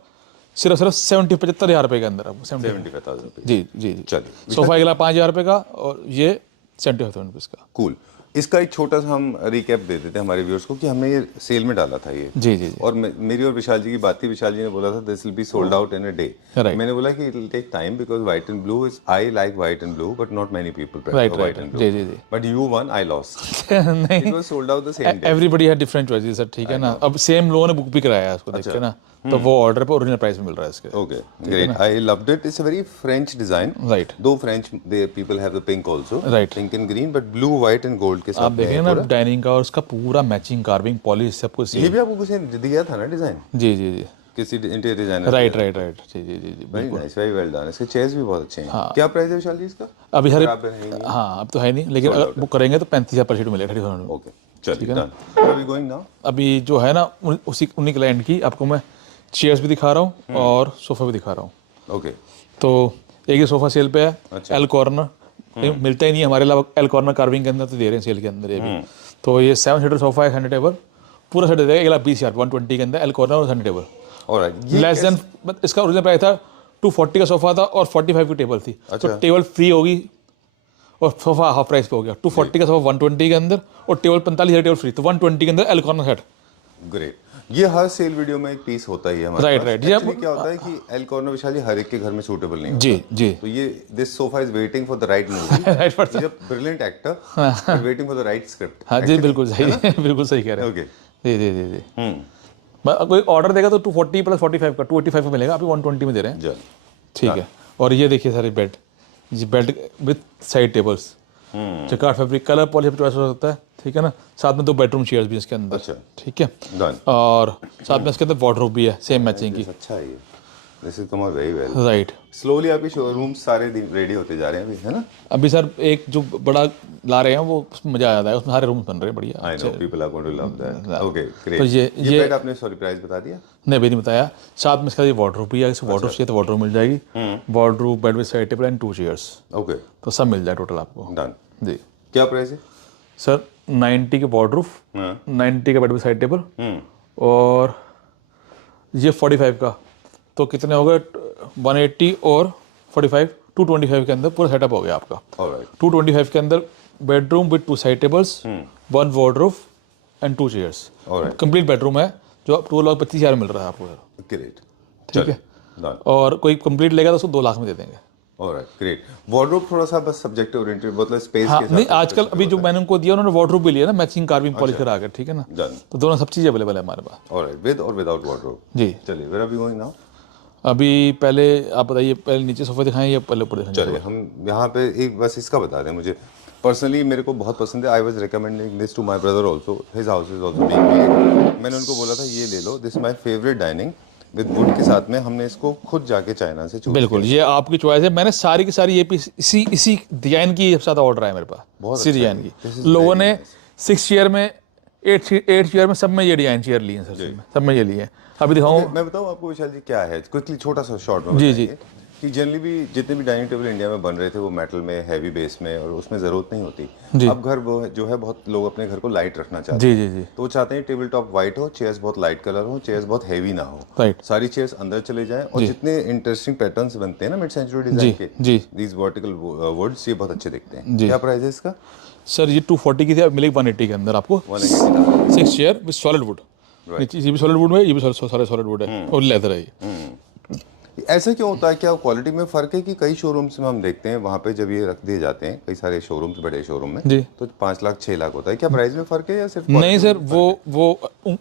सिर्फ 75,000 रुपये के अंदर आपको। 75,000 रुपये। जी जी जी। चलिए, सोफा 1,05,000 रुपये का, और ये 75,000 रुपये का। कूल। इसका एक छोटा सा हम रिकैप दे देते हैं हमारे व्यूअर्स को कि हमने ये सेल में डाला था ये। जी जी जी। और मेरी और विशाल जी की बात थी। विशाल जी ने बोला था this will be sold out in a day. Right. मैंने बोला कि it will take time because white and blue is, I like white and blue but not many people prefer Right, white right, and जी ब्लू। जी जी। But you won, I lost. नहीं, it was sold out the same day. Everybody had different choices sir. ठीक है ना। अब सेम लोगों ने बुक भी कराया है उसको, देख के ना, तो वो ऑर्डर पे ओरिजिनल प्राइस में मिल रहा है इसके। Okay great, I loved it. It's a very French design. Right. Though French they people have the pink also, Right. Pink and green, but blue white and gold के साथ आप में देखेंगे है ना पूरा। डाइनिंग का, और उसका पूरा मैचिंग कार्विंग पॉलिश सब कुछ। ये भी आपको किसी ने दिया था ना डिजाइन, जी जी जी। किसी इंटीरियर डिजाइनर? राइट जी जी जी जी। Very nice, very well done. इसके चेयर्स भी बहुत अच्छे हैं। क्या प्राइस है विशाल जी इसका? अभी हर, आप है नहीं। हाँ अब तो है नहीं, लेकिन अगर बुक करेंगे तो 35,000 पर शीट मिलेगा। 30,000 में। ओके चलिए डन। अभी गोइंग नाउ। अभी जो है ना उन्हीं क्लाइंट की आपको मैं चेयर्स भी दिखा रहा हूँ और सोफा भी दिखा रहा हूँ। ओके, तो एक ही सोफा सेल पे है। अच्छा। एल कॉर्नर मिलता ही नहीं हमारे अलावा, एल कॉर्नर कार्विंग के अंदर तो दे रहे हैं सेल के अंदर ये भी। तो ये 7 सीटर सोफा है, सेंटर टेबल पूरा सेट दे देगा 1,20,000 120 के अंदर, एल कॉर्नर और centre table. Alright, less than, इसका ओरिजिनल प्राइस था 240 का सोफा था और 45 की टेबल थी। तो टेबल फ्री होगी और सोफा हाफ प्राइस पे हो गया। 240 का सोफा 120 के अंदर, और टेबल 45,000 टेबल फ्री, तो 120 के अंदर एल कॉर्नर सेट। ग्रेट। ये हर सेल वीडियो में एक पीस होता ही है हमारे राइट पास। राइट। Actually क्या होता है कि एल कॉर्नर विशाल जी हर एक के घर में सूटेबल नहीं होता। जी जी। तो ये this sofa is waiting for the right movie. Right person. Is a brilliant actor waiting for the right script. हाँ जी, बिल्कुल सही बिल्कुल सही कह रहे हैं। ओके, जी जी जी जी। कोई ऑर्डर देगा तो 240 + 45 का 285 का मिलेगा, अभी 120 में दे रहे हैं। चल ठीक है। और ये देखिए सारे बेड, ये bed with side tables, jacquard fabric, colour polish choice हो सकता है, ठीक है ना। साथ में 2 बेडरूम चेयर्स भी इसके अंदर, अच्छा। ठीक है। Done. और साथ में इसके अंदर वार्डरोब भी है सेम मैचिंग की, अच्छा है ये, this is come very well. Right. Slowly आपके शोरूम सारे रेडी होते जा रहे हैं अभी, है ना? अभी सर एक जो बड़ा ला रहे हैं वो उसमें मजा आ जाता है, उसमें सारे रूम बन रहे हैं बढ़िया। I know people are going to love that. Okay तो ग्रेट। ये बेड आपने सॉरी प्राइस बता दिया? नहीं अभी नहीं बताया। साथ में इसका ये वार्डरोब भी है, वार्डरोब चाहिए तो वार्डरोब मिल जाएगी, wardrobe, bed with side table and 2 chairs, okay तो सब मिल जाए टोटल आपको। डन। जी क्या प्राइस है? सर 90 के वार्डरोब, हाँ। 90 का बेड विद साइड टेबल, और ये 45 का, तो कितने हो गए 180 और 45 225 के अंदर पूरा सेटअप हो गया आपका। ऑलराइट। 225 के अंदर bedroom with 2 side tables, 1 wardrobe and 2 chairs, Alright. Complete bedroom है जो आप 2,25,000 मिल रहा है आपको सर। ग्रेट। ठीक है। डन। और कोई कंप्लीट लेगा तो उसको 2 लाख में दे देंगे। Alright great. वार्डरोब थोड़ा सा बस सब्जेक्ट ओरिएंटेड, मतलब स्पेस हाँ के हिसाब नहीं, से आजकल अभी जो मैंने उनको दिया उन्होंने वार्डरोब भी लिया ना, मैचिंग कार्विंग पॉलिश करा कर, ठीक है ना। डन। तो दोनों सब चीज़ अवेलेबल है हमारे पास। ऑलराइट, विद और विदाउट वार्डरोब। जी चलिए where are we going now? अभी पहले आप बताइए, पहले नीचे सोफे दिखाएं या पहले ऊपर दिखाएं? चलिए हम यहाँ पे एक बस इसका बता दें, मुझे पर्सनली मेरे को बहुत पसंद है। I was recommending this to my brother also, his house is also being made. मैंने उनको बोला था ये ले लो, this my favourite dining with wood के साथ में। हमने इसको खुद जाके चाइना से चूज बिल्कुल, ये आपकी चॉइस है। मैंने सारी की सारी ये पीस इसी डिजाइन की सबसे ज़्यादा ऑर्डर है मेरे पास, बहुत इसी अच्छा डिजाइन है। की। This is लोगों very ने nice. 6 चेयर में 8 चेयर में सब में ये डिजाइन चेयर ली हैं सर, सब में ये लिए हैं। अभी दिखाऊँ? मैं बताऊँ आपको विशाल जी क्या है, क्विकली छोटा सा शॉर्ट में जी, बताइए कि जनरली भी जितने भी डाइनिंग टेबल इंडिया में बन रहे थे वो मेटल में, हैवी बेस में, और उसमें ज़रूरत नहीं होती। अब घर वो जो है, बहुत लोग अपने घर को लाइट रखना चाहते हैं। जी जी जी, तो वो चाहते हैं टेबल टॉप वाइट हो, चेयर्स बहुत लाइट कलर हो, चेयर्स बहुत हैवी ना हो, राइट। सारी चेयर्स अंदर चले जाएं, और जितने इंटरेस्टिंग पैटर्न्स बनते हैं ना मिड सेंचुरी डिजाइन के, जी दीज वर्टिकल वुड्स, ये बहुत अच्छे दिखते हैं। जी। क्या प्राइस है इसका? सर ये 240 की थी, अब मिलेगी 180 के अंदर आपको। 6 चेयर विद सॉलिड वुड, नीचे ये भी सॉलिड वुड है, ये भी सारे सॉलिड वुड है, और लेदर है ये। ऐसा क्यों होता है? क्या क्वालिटी में फर्क है कि कई शोरूम्स में हम देखते हैं वहाँ पे जब ये रख दिए जाते हैं, कई सारे शोरूम्स, बड़े शोरूम में, जी। तो 5 लाख 6 लाख होता है। क्या प्राइस में फर्क है या सिर्फ नहीं सर,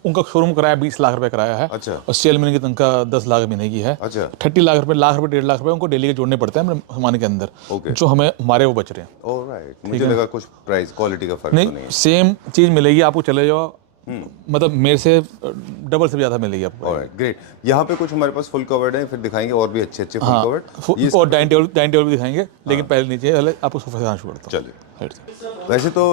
उनका शोरूम कराया 20 लाख रुपए कराया है, अच्छा। और सेल मैन की तनख्वाह 10 लाख महीने की है। अच्छा 30 लाख रुपए, 1.5 लाख रुपए उनको डेली के जोड़ने पड़ते हैं अपने सामान के अंदर, ओके। जो हमारे वो बच रहे हैं। ऑलराइट, मुझे लगा कुछ प्राइस क्वालिटी का फर्क तो नहीं नहीं, है। सेम चीज़ मिलेगी आपको, चले जाओ, मतलब मेरे से डबल से ज़्यादा मिलेगी आपको। Alright great. यहाँ पे कुछ हमारे पास फुल कवर्ड है, फिर दिखाएंगे और भी अच्छे फुल हाँ, कवर्ड, और डाइनिंग टेबल भी दिखाएंगे, लेकिन पहले नीचे पहले आपको सोफा से शुरू करता चलिए। हूँ। वैसे तो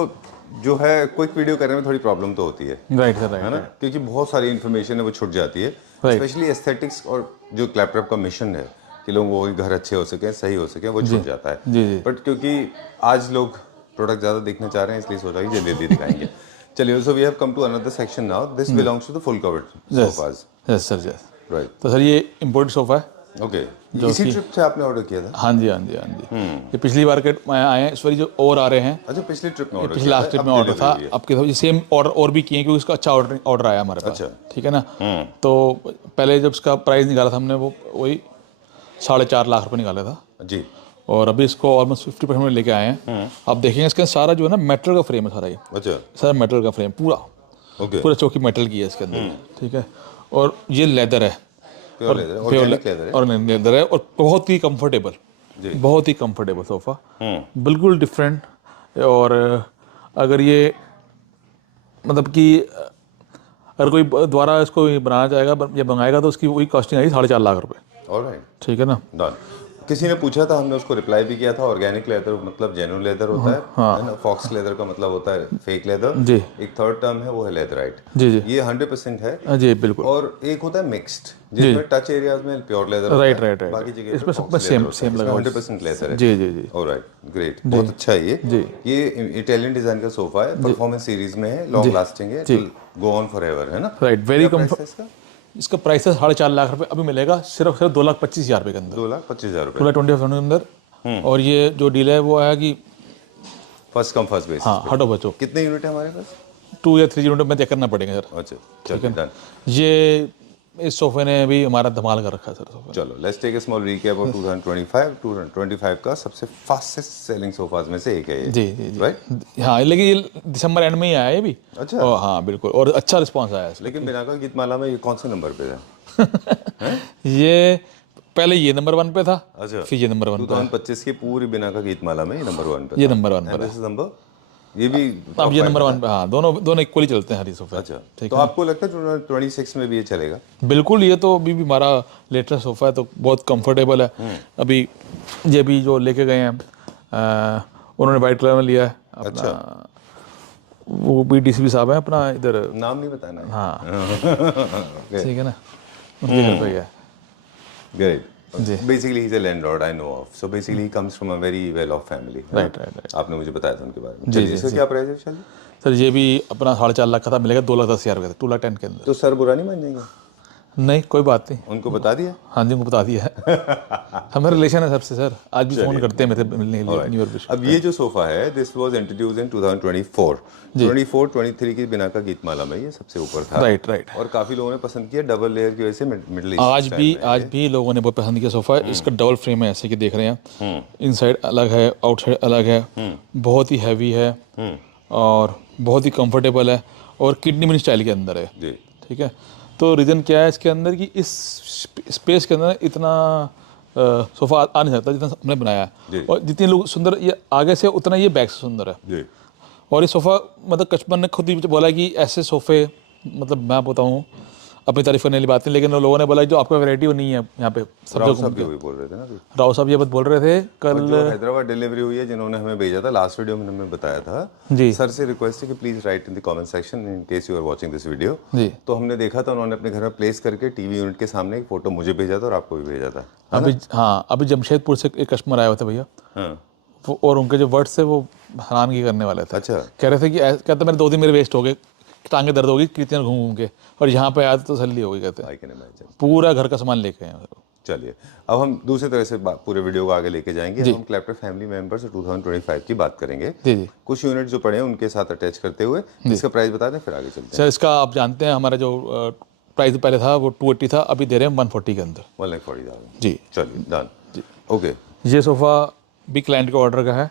जो है क्विक वीडियो करने में थोड़ी प्रॉब्लम तो होती है राइट सर, है ना, राइट। क्योंकि बहुत सारी इन्फॉर्मेशन है वो छूट जाती है, Right. स्पेशली एस्थेटिक्स, और जो क्लैपटॉप का मिशन है कि लोग वो घर अच्छे हो सके, सही हो सके, वो छूट जाता है। जी जी, बट क्योंकि आज लोग प्रोडक्ट ज़्यादा देखना चाह रहे हैं, इसलिए सोचा कि जल्दी दिखाएंगे। चलिए, so we have come to another section now, this belongs to the full covered sofas. Yes sir, yes. Right, तो सर ये इम्पोर्टेड सोफा है। ओके। इसी ट्रिप से आपने ऑर्डर किया था? हाँ जी, हाँ जी, हाँ जी। ये पिछली बार के आए हैं, इस बार जो और आ रहे हैं, अच्छा, पिछली ट्रिप में ऑर्डर पिछले लास्ट ट्रिप में ऑर्डर था, आपके सेम ऑर्डर भी किए, क्योंकि उसका अच्छा ऑर्डर आया हमारे पास। अच्छा। ठीक है ना। तो पहले जब उसका प्राइस निकाला था हमने, वो वही 4.5 लाख रुपए निकाला था, जी। और अभी इसको ऑलमोस्ट 50% में लेके आए हैं। आप देखेंगे इसके सारा जो है ना मेटल का फ्रेम है, सारा ये अच्छा, सारा मेटल का फ्रेम, पूरा ओके। पूरा चौकी मेटल की है इसके अंदर। ठीक है, और ये लेदर है, प्योर लेदर है, ऑर्गेनिक लेदर है, और लेदर है, और बहुत ही कंफर्टेबल, जी। बहुत ही कंफर्टेबल सोफा, बिल्कुल डिफरेंट। और अगर ये मतलब कि अगर कोई दोबारा इसको बनाना चाहेगा या मंगाएगा तो उसकी वही कॉस्टिंग आएगी 4.5 लाख रुपए। ऑलराइट, ठीक है ना। डन। किसी ने पूछा था, हमने उसको रिप्लाई भी किया था, ऑर्गेनिक लेदर मतलब जेन्युइन लेदर होता है ना, फॉक्स लेदर का मतलब होता है फेक लेदर। जी एक थर्ड टर्म है वो है लेदराइट। जी जी, ये 100% है, हाँ जी, बिल्कुल। और एक होता है मिक्स्ड, जिसमें टच एरियाज में प्योर लेदर होता राइट है, राइट बाकी राइट, जगह इसमें सब में सेम लगा 100% लेदर है। जी जी जी, ऑलराइट, ग्रेट, बहुत अच्छा है ये। जी। ये इटालियन डिजाइन का सोफा है, परफॉर्मेंस सीरीज में है, लॉन्ग लास्टिंग है, गो ऑन फॉरएवर, है ना। राइट, वेरी क्या कंफर्ट। प्राइस है इसका? इसका प्राइस है 4.5 लाख रुपए, अभी मिलेगा सिर्फ 2,25,000 रुपये के अंदर, 2,25,000 रुपए। 2,25,000 के अंदर। और ये जो डील है वो है कि फर्स्ट कम फर्स्ट बेसिस हाँ, हटो बचो, कितने यूनिट है हमारे पास? 2 या 3 यूनिट में चेक करना पड़ेगा सर। अच्छा, चलो डन। ये इस सोफे ने भी हमारा धमाल कर रखा है सर सोफे। चलो, let's take a small recap of 2025 का सबसे फास्टेस्ट सेलिंग सोफाज में से एक है ये। जी जी जी, राइट। हाँ, लेकिन ये दिसंबर एंड में ही आया ये भी। अच्छा। और हाँ बिल्कुल, और अच्छा रिस्पांस आया है लेकिन बिना का गीतमाला में ये कौन से नंबर पे है? ये पहले ये नंबर 1 पे था, अच्छा, फिर ये नंबर 1 पे 2025 की पूरी बिना का गीतमाला में ये नंबर 1 पे ये नंबर 1 पर है। दिस इज नंबर, ये भी अब ये नंबर 1 पे, हाँ दोनों इक्वली चलते हैं हर सोफे। अच्छा, तो आपको लगता है 26 में भी ये चलेगा? बिल्कुल, ये तो अभी भी हमारा लेटेस्ट सोफा है, तो बहुत कंफर्टेबल है। अभी ये भी जो लेके गए हैं उन्होंने वाइट कलर में लिया है अपना। अच्छा, वो भी डीसीपी साहब है अपना इधर, नाम नहीं बताना है। हाँ ठीक है ना, उनके घर पे ही है। Great. Basically, he's a landlord I know of. So basically, he comes from a very well-off family. Right. आपने मुझे बताया था उनके बारे में। चलिए, इसका क्या प्राइस है विशाल जी? सर ये भी अपना 4.5 लाख का था, मिलेगा 2,10,000 रुपये, 2,10,000 के अंदर। तो सर बुरा नहीं मान जाएंगे? नहीं कोई बात नहीं, उनको बता दिया? हाँ जी उनको बता दिया है। हमारा रिलेशन है सबसे सर, आज भी फ़ोन करते हैं मेरे मिलने के लिए न्यू ईयर पे। अब ये जो सोफा है, दिस वाज इंट्रोड्यूस्ड इन 2024, 23 की बिना का गीतमाला में ये सबसे ऊपर था। राइट। और काफी लोगों ने पसंद किया डबल लेयर की वजह से मिडल ईस्ट। आज भी लोगों ने बहुत पसंद किया सोफा। इसका डबल फ्रेम है, ऐसे कि देख रहे हैं, इनसाइड अलग है, आउटसाइड अलग है, बहुत ही हैवी है और बहुत ही कंफर्टेबल है और किडनी मिनी स्टाइल के अंदर है जी। ठीक है। तो रीज़न क्या है इसके अंदर कि इस स्पेस के अंदर इतना सोफ़ा आ नहीं सकता जितना हमने बनाया है, और जितने लोग सुंदर ये आगे से उतना ये बैक से सुंदर है जी। और ये सोफ़ा मतलब कस्टमर ने खुद ही मुझे बोला कि ऐसे सोफ़े, मतलब मैं बताऊँ अपनी तारीफ करने वाली बात नहीं, लेकिन लोगों ने बोला जो आपका वैरायटी वो नहीं है यहाँ पे। सब राव साहब भी वही बोल रहे थे ना अभी। राव साहब ये बात बोल रहे थे कल। जो हैदराबाद डिलीवरी हुई है, जिन्होंने हमें भेजा था, लास्ट वीडियो में हमें बताया था जी सर से रिक्वेस्ट है कि please write in the comment section in case you are watching this video. जी। तो हमने देखा था उन्होंने अपने घर में प्लेस करके टीवी यूनिट के सामने एक फोटो मुझे भेजा था और आपको भी भेजा था। अभी जमशेदपुर से एक कस्टमर आया हुआ था भैया, हाँ। और उनके जो वर्ड्स थे वो हैरानगी करने वाले थे। अच्छा। कह रहे थे कि कहते मेरे 2 दिन मेरे वेस्ट हो गए, टांगे दर्द होगी कीर्तियाँ घूम घूम के, और यहाँ पे आया तो तसल्ली हो गई। कहते आई कैन इमेजिन। पूरा घर का सामान लेके आए। चलिए, अब हम दूसरी तरह से पूरे वीडियो को आगे लेके जाएंगे। हम क्लैप्टर फैमिली मेंबर्स 2025 की बात करेंगे। जी। कुछ यूनिट जो पड़े हैं उनके साथ अटैच करते हुए इसका प्राइस बता दें, फिर आगे चलते हैं। सर इसका आप जानते हैं हमारा जो प्राइस पहले था वो 280 था, अभी दे रहे हैं 140 के अंदर। 1,40,000 जी। चलिए डन जी। ओके, ये सोफ़ा भी क्लाइंट के ऑर्डर का है,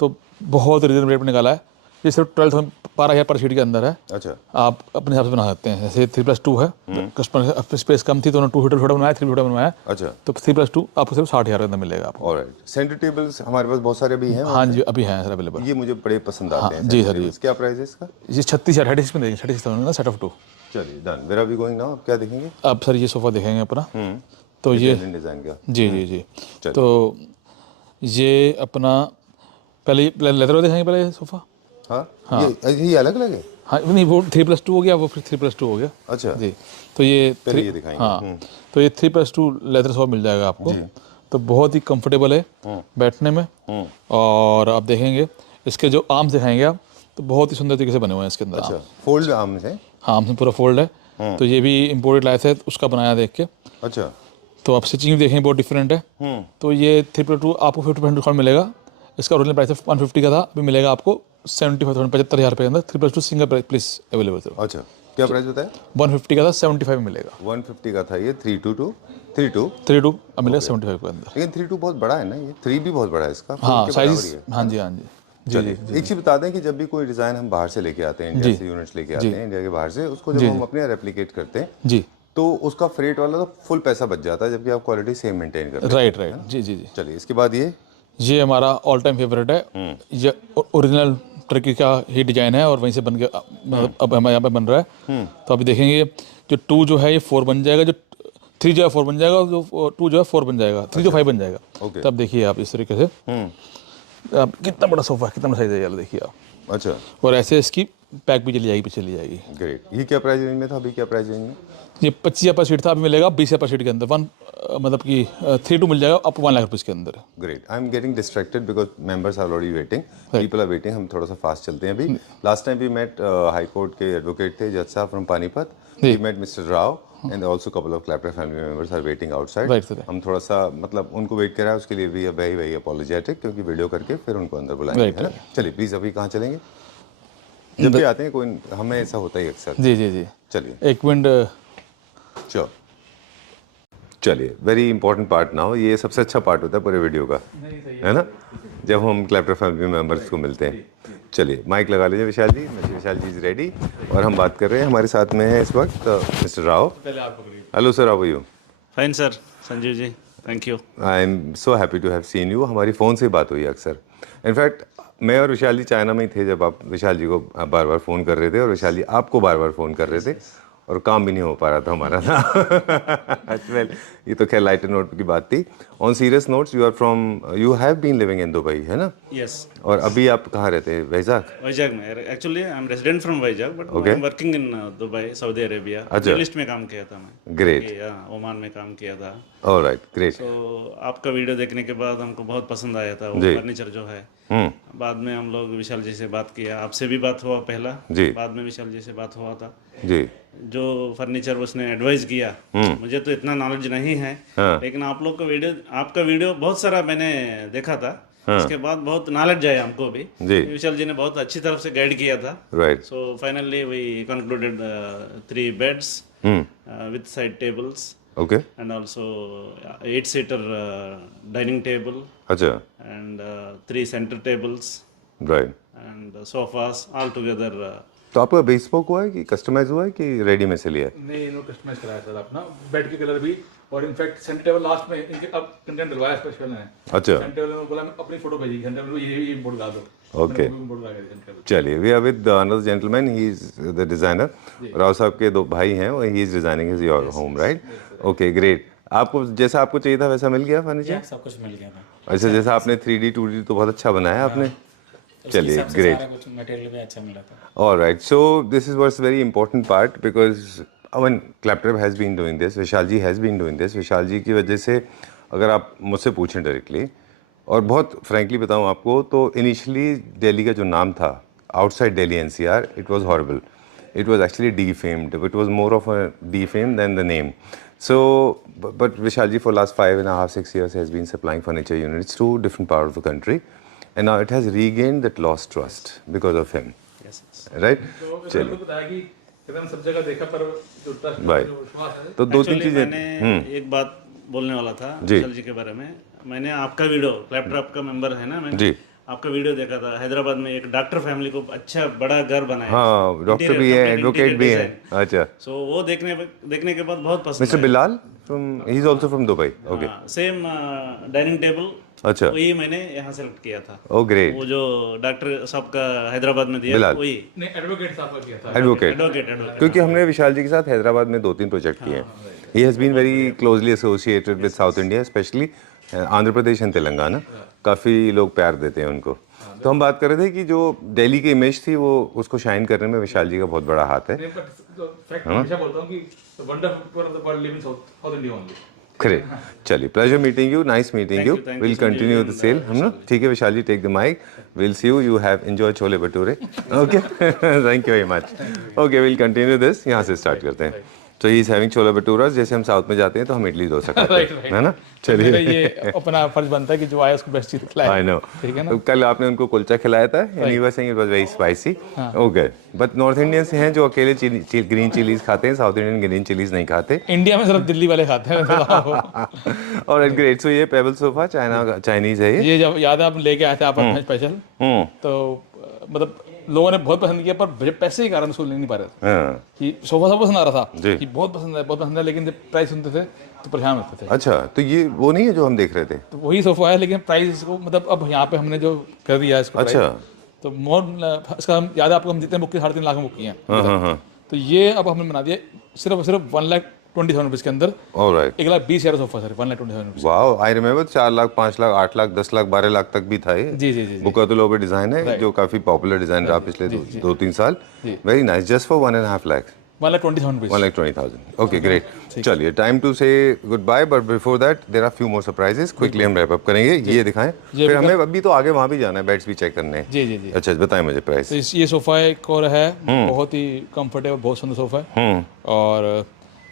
तो बहुत रीजनेबल रेट में निकाला है। ये सिर्फ 12,000 पर शीट के अंदर है। अच्छा। आप अपने हिसाब से बना सकते हैं। जैसे 3+2 है, कस्टमर स्पेस कम थी तो उन्होंने 2 फीट छोटा बनाया, 3 फीट बनवाया। अच्छा। तो 3+2 आपको सिर्फ 60,000 के अंदर मिलेगा आपको। ऑलराइट। सेंटर टेबल्स हमारे पास बहुत सारे भी हैं। हाँ जी अभी हैं सर अवेलेबल। ये मुझे बड़े पसंद आते हैं। जी सर जी। क्या प्राइस है इसका? ये 36,000 36 में देंगे, 36,000 सेट ऑफ 2। चलिए done. Where are we going now? आप क्या देखेंगे? अब सर ये सोफ़ा देखेंगे अपना। तो ये डिजाइन का। जी। तो ये अपना पहले लेदर दिखाएंगे, पहले ये सोफ़ा। हाँ। ये अलग अलग है? हाँ नहीं, वो 3+2 हो गया, वो फिर 3+2 हो गया। अच्छा जी। तो ये ये दिखाएंगे। हाँ तो ये 3+2 लेदर सोफ़ा मिल जाएगा आपको। तो बहुत ही कंफर्टेबल है बैठने में, और आप देखेंगे इसके जो आर्म्स दिखाएंगे आप, तो बहुत ही सुंदर तरीके से बने हुए हैं इसके अंदर। अच्छा, फोल्ड आर्म्स हैं? हाँ, आर्म्स में पूरा फोल्ड है। तो ये भी इम्पोर्टेड लाए थे, उसका बनाया देख के। अच्छा। तो आप स्टिचिंग देखेंगे बहुत डिफरेंट है। तो ये 3+2 आपको 50% डिस्काउंट मिलेगा। इसका ओरिजिनल प्राइस 150 का था, अभी मिलेगा आपको 75,000 रुपये के अंदर। 3+2 सिंगल प्लीज अवेलेबल सर। अच्छा, क्या प्राइस बताया? 150 का था, 75 में मिलेगा। 150 का था ये। 322 अब मिलेगा 75 के अंदर। लेकिन 32 बहुत बड़ा है ना, ये 3 भी बहुत बड़ा है इसका। हाँ साइज, हाँ जी जी। एक चीज बता दें कि जब भी कोई डिजाइन हम बाहर से लेके आते हैं, इंडिया से यूनिट्स लेके आते हैं, इंडिया के बाहर से, उसको जब हम अपने रेप्लिकेट करते हैं जी, तो उसका फ्रेट वाला तो फुल पैसा बच जाता है, जबकि आप क्वालिटी सेम मेंटेन करते हैं। राइट जी। चलिए, इसके बाद ये हमारा ऑल टाइम फेवरेट है। ये ओरिजिनल टर्की का ही डिजाइन है और वहीं से बन के अब हमारे यहाँ पे बन रहा है। तो अभी देखेंगे जो 2 जो है ये 4 बन जाएगा, जो 3 जो है 4 बन जाएगा, जो 2 जो है 4 बन जाएगा, 3 जो 5 बन जाएगा। तो अब देखिए आप इस तरीके से, अब कितना बड़ा सोफा है, कितना बड़ा साइज है, यार देखिए आप। अच्छा। और ऐसे इसकी पैक भी चली जाएगी, पीछे चली जाएगी। ग्रेट। ये क्या प्राइस रेंज में था, अभी क्या प्राइस रेंज में? ये 25,000 पर सीट था, अभी मिलेगा 20,000 पर सीट के अंदर। मतलब कि 3-2 मिल जाएगा आपको 1 लाख रुपये के अंदर। Great. I am getting distracted because members are already waiting, people are waiting. हम थोड़ा सा फास्ट चलते हैं अभी। Last time we met high court के एडवोकेट थे जज साहब from Panipat. We met mister Rao and also couple of clapter family members are waiting outside. हम थोड़ा सा मतलब उनको वेट कर रहे हैं, उसके लिए भी वेरी अपोलोजेटिक, क्योंकि वीडियो करके फिर उनको अंदर बुलाएंगे, है ना। चलिए प्लीज, अभी कहाँ चलेंगे? जब भी आते हैं कोई, हमें ऐसा होता ही अक्सर। जी। चलिए 1 मिनट। चलिए, वेरी इंपॉर्टेंट पार्ट ना हो, ये सबसे अच्छा पार्ट होता है पूरे वीडियो का, है ना, जब हम क्लैप्टर फैमिली मेंबर्स को मिलते हैं। चलिए माइक लगा लीजिए विशाल जी। विशाल जी इज रेडी और हम बात कर रहे हैं। हमारे साथ में है इस वक्त mister Rao. Hello sir, how are you? Fine sir, Sanjeev ji. Thank you. I am so happy to have seen you. हमारी फ़ोन से बात हुई अक्सर। इनफैक्ट मैं और विशाल जी चाइना में ही थे जब आप विशाल जी को बार बार फ़ोन कर रहे थे और विशाल जी आपको बार बार फ़ोन कर रहे थे और काम भी नहीं हो पा रहा था हमारा ना। वेल, ये तो खैर लाइटर नोट की बात थी। On serious notes, you have been living in Dubai, है ना? यस। और अभी आप कहाँ रहते हैं? वैजाग? वैजाग में actually I am resident from Vizag but I am working in Dubai Saudi Arabia. List में काम किया था मैं। ग्रेट। ओमान में काम किया था। Alright, great. तो आपका वीडियो देखने के बाद हमको बहुत पसंद आया था वो फर्नीचर जो है। बाद में हम लोग विशाल जी से बात किया, आपसे भी बात हुआ पहला जी। बाद में विशाल जी से बात हुआ था जी। जो फर्नीचर उसने एडवाइस किया, मुझे तो इतना नॉलेज नहीं है लेकिन आप लोग का वीडियो, आपका वीडियो बहुत सारा मैंने देखा था। इसके बाद बहुत नॉलेज आया हमको भी। विशाल जी ने बहुत अच्छी तरफ से गाइड किया था। Right. So finally we concluded 3 beds with side tables okay. and also 8-seater dining table अच्छा। and 3 center tables right. and sofas all together. तो आपका बेस्पोक हुआ है कि कस्टमाइज हुआ है कि रेडी में से लिया है? नहीं, इन्होंने कस्टमाइज कराया सर अपना बेड के कलर भी, और इनफैक्ट सेंटर टेबल लास्ट में इनके अब कंटेंट डलवाया स्पेशल है। अच्छा। सेंटर टेबल में बोला मैं अपनी फोटो भेजी, सेंटर टेबल ये इंपोर्ट डाल दो। ओके। इंपोर्ट डाल के चलिए, we are with another gentleman, he is the designer. Rao साहब के 2 भाई हैं और he is designing his your home, right? Okay, great. आपको जैसा आपको चाहिए था वैसा मिल गया फर्नीचर? सब कुछ मिल गया था। अच्छा, जैसा आपने 3D 2D तो बहुत अच्छा बनाया आपने। चलिए, ग्रेट। सारा कुछ मटेरियल भी अच्छा मिला था। All right, so this is what's very important part because I mean Claptrap has been doing this, Vishal ji has been doing this। विशाल जी की वजह से अगर आप मुझसे पूछें डायरेक्टली, और बहुत फ्रैंकली बताऊं आपको, तो इनिशियली दिल्ली का जो नाम था outside Delhi NCR, it was horrible. It was actually defamed. It was more of a defame than the name. So, but Vishal ji for last 5.5-6 years has been supplying furniture units to different parts of the country, and now it has regained that lost trust because of him. Yes, yes. Right? तो चलिए। मैंने बताया कि हम सब जगह देखा पर जो ट्रस्ट Right. जो विश्वास है। तो 2-3 Actually, चीजें। मैंने एक बात बोलने वाला था विशाल जी के बारे में। मैंने आपका वीडियो, क्लैपट्रैप का मेंबर है ना, मैंने जी। आपका वीडियो देखा था। हैदराबाद में एक डॉक्टर फैमिली को अच्छा बड़ा घर बनाया। हाँ, डॉक्टर भी है, एडवोकेट भी है। अच्छा। सो वो देखने के बाद बहुत पसंद mister Bilal from, he is also from Dubai. Okay. Same dining table अच्छा। वही मैंने यहाँ सेलेक्ट किया था। ओ ग्रेट। वो जो डॉक्टर साहब का हैदराबाद में दिया बिलाल। वही नहीं, एडवोकेट साहब का किया था। एडवोकेट। एडवोकेट। क्योंकि हमने विशाल जी के साथ हैदराबाद में 2-3 प्रोजेक्ट किए हैं। He has been very closely associated with South India, especially Andhra Pradesh and Telangana. काफ़ी लोग प्यार देते हैं उनको। तो हम बात कर रहे थे कि जो दिल्ली की इमेज थी वो उसको शाइन करने में विशाल जी का बहुत बड़ा हाथ है। नहीं, but फैक्ट हमेशा बोलता हूँ कि wonderful of the world live in South India only. खरे। चलिए, pleasure meeting you, nice meeting you. thank will you, continue the sale, हम ना? ठीक है Vishal ji, take the mic, will see you, you have enjoy chole bhature. Okay, thank you very much. Okay, will continue this, यहाँ से स्टार्ट करते हैं। तो he is having chole bhatura. जैसे हम साउथ में जाते हैं तो हम इडली डोसा खाते हैं, है ना? मेरा चलिए। ये अपना फर्ज बनता है कि जो आया उसको बेस्ट चीज खिलाए। I know. ठीक है ना? तो कल आपने उनको कुलचा खिलाया था and you were saying it was very spicy. Okay, but north Indians हैं जो अकेले ग्रीन चिलीज खाते हैं, साउथ इंडियन ग्रीन चिलीज नहीं खाते। इंडिया में सिर्फ दिल्ली वाले खाते हैं। और ग्रेट। सो ये पेबल सोफा चाइनीज है ये? ये जब याद है आप लेके आए थे आप अपना स्पेशल, तो मतलब लोगों ने बहुत पसंद किया, पर पैसे के कारण उसको ले नहीं पा रहे थे। हाँ। कि सोफा सब पसंद आ रहा जी। था कि बहुत पसंद है, लेकिन जब प्राइस सुनते थे तो परेशान होते थे। अच्छा, तो ये वो नहीं है जो हम देख रहे थे? तो वही सोफा है, लेकिन प्राइस इसको मतलब अब यहाँ पे हमने जो कर दिया है इसको अच्छा। price, तो मोर इसका हम याद है आपको, हम जितने बुक किए 3.5 लाख में बुक किए हैं। हाँ। तो ये अब हमने बना दिया सिर्फ 1,20,000 रुपीज़ के अंदर। Alright. 1,20,000 sofa sir, 1,20,000 rupees. Wow, I remember 4 lakh, 5 lakh, 8 lakh, 10 lakh, 12 lakh तक भी था ये। जी जी जी। बुकातुलो पे डिजाइन है जो काफी पॉपुलर डिजाइन रहा पिछले 2-3 साल। Very nice, just for 1.5 lakh. 1,20,000 rupees. 1,20,000। Okay, great. चलिए, time to say goodbye, but before that there are few more surprises. Quickly हम रैप अप करेंगे। ये दिखाएं, फिर हमें अभी तो आगे वहां भी जाना है, बेड्स भी चेक करने हैं। जी जी जी। अच्छा, बताएं मुझे प्राइस। तो ये सोफा एक और है, बहुत ही कंफर्टेबल, बहुत सुंदर सोफा है, और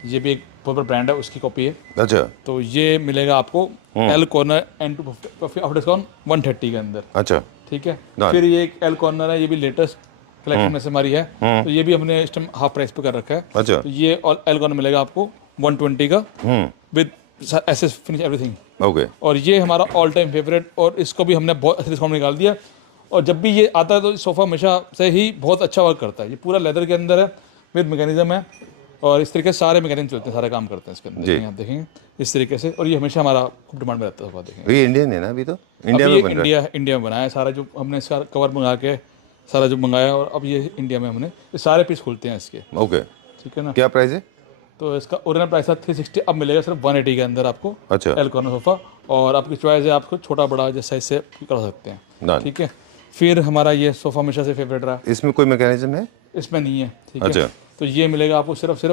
ये भी एक प्रॉपर ब्रांड है, उसकी कॉपी है। अच्छा। तो ये मिलेगा आपको L corner and two after discount 130 के अंदर। अच्छा। ठीक है। Done. फिर ये एक एल कॉर्नर है, ये भी लेटेस्ट कलेक्शन में से हमारी है, तो ये भी हमने इस टाइम हाफ प्राइस पे कर रखा है। अच्छा। तो ये एल कॉर्नर मिलेगा आपको 120 का with SS finish everything. Okay. और ये हमारा ऑल टाइम फेवरेट, और इसको भी हमने बहुत अच्छा डिस्काउंट निकाल दिया। और जब भी ये आता है तो सोफ़ा हमेशा से ही बहुत अच्छा वर्क करता है। ये पूरा लेदर के अंदर है, विद मैकेनिज्म है, और इस तरीके से सारे मैकेनिज्म चलते हैं, सारे काम करते हैं इसके अंदर। देखेंगे आप, देखेंगे इस तरीके से, और ये हमेशा हमारा खूब डिमांड में रहता है सोफा। देखेंगे ये इंडियन है ना अभी तो, इंडिया अब में ये बन रहा है। इंडिया में बनाया है सारा, जो हमने इसका कवर मंगा के सारा जो मंगाया, और अब ये इंडिया में हमने ये सारे पीस खुलते हैं इसके। ओके, ठीक है ना। क्या प्राइस है? तो इसका ओरिजिनल प्राइस था 360, अब मिलेगा सिर्फ 180 के अंदर आपको। अच्छा। एल कॉर्नर सोफा, और आपकी चॉइस है, आपको छोटा बड़ा जिस साइज से कर सकते हैं। Done. ठीक है। फिर हमारा ये सोफा हमेशा से फेवरेट रहा, इसमें कोई मैकेनिज्म है? इसमें नहीं है। ठीक अच्छा। है। तो ये मिलेगा आपको सिर्फ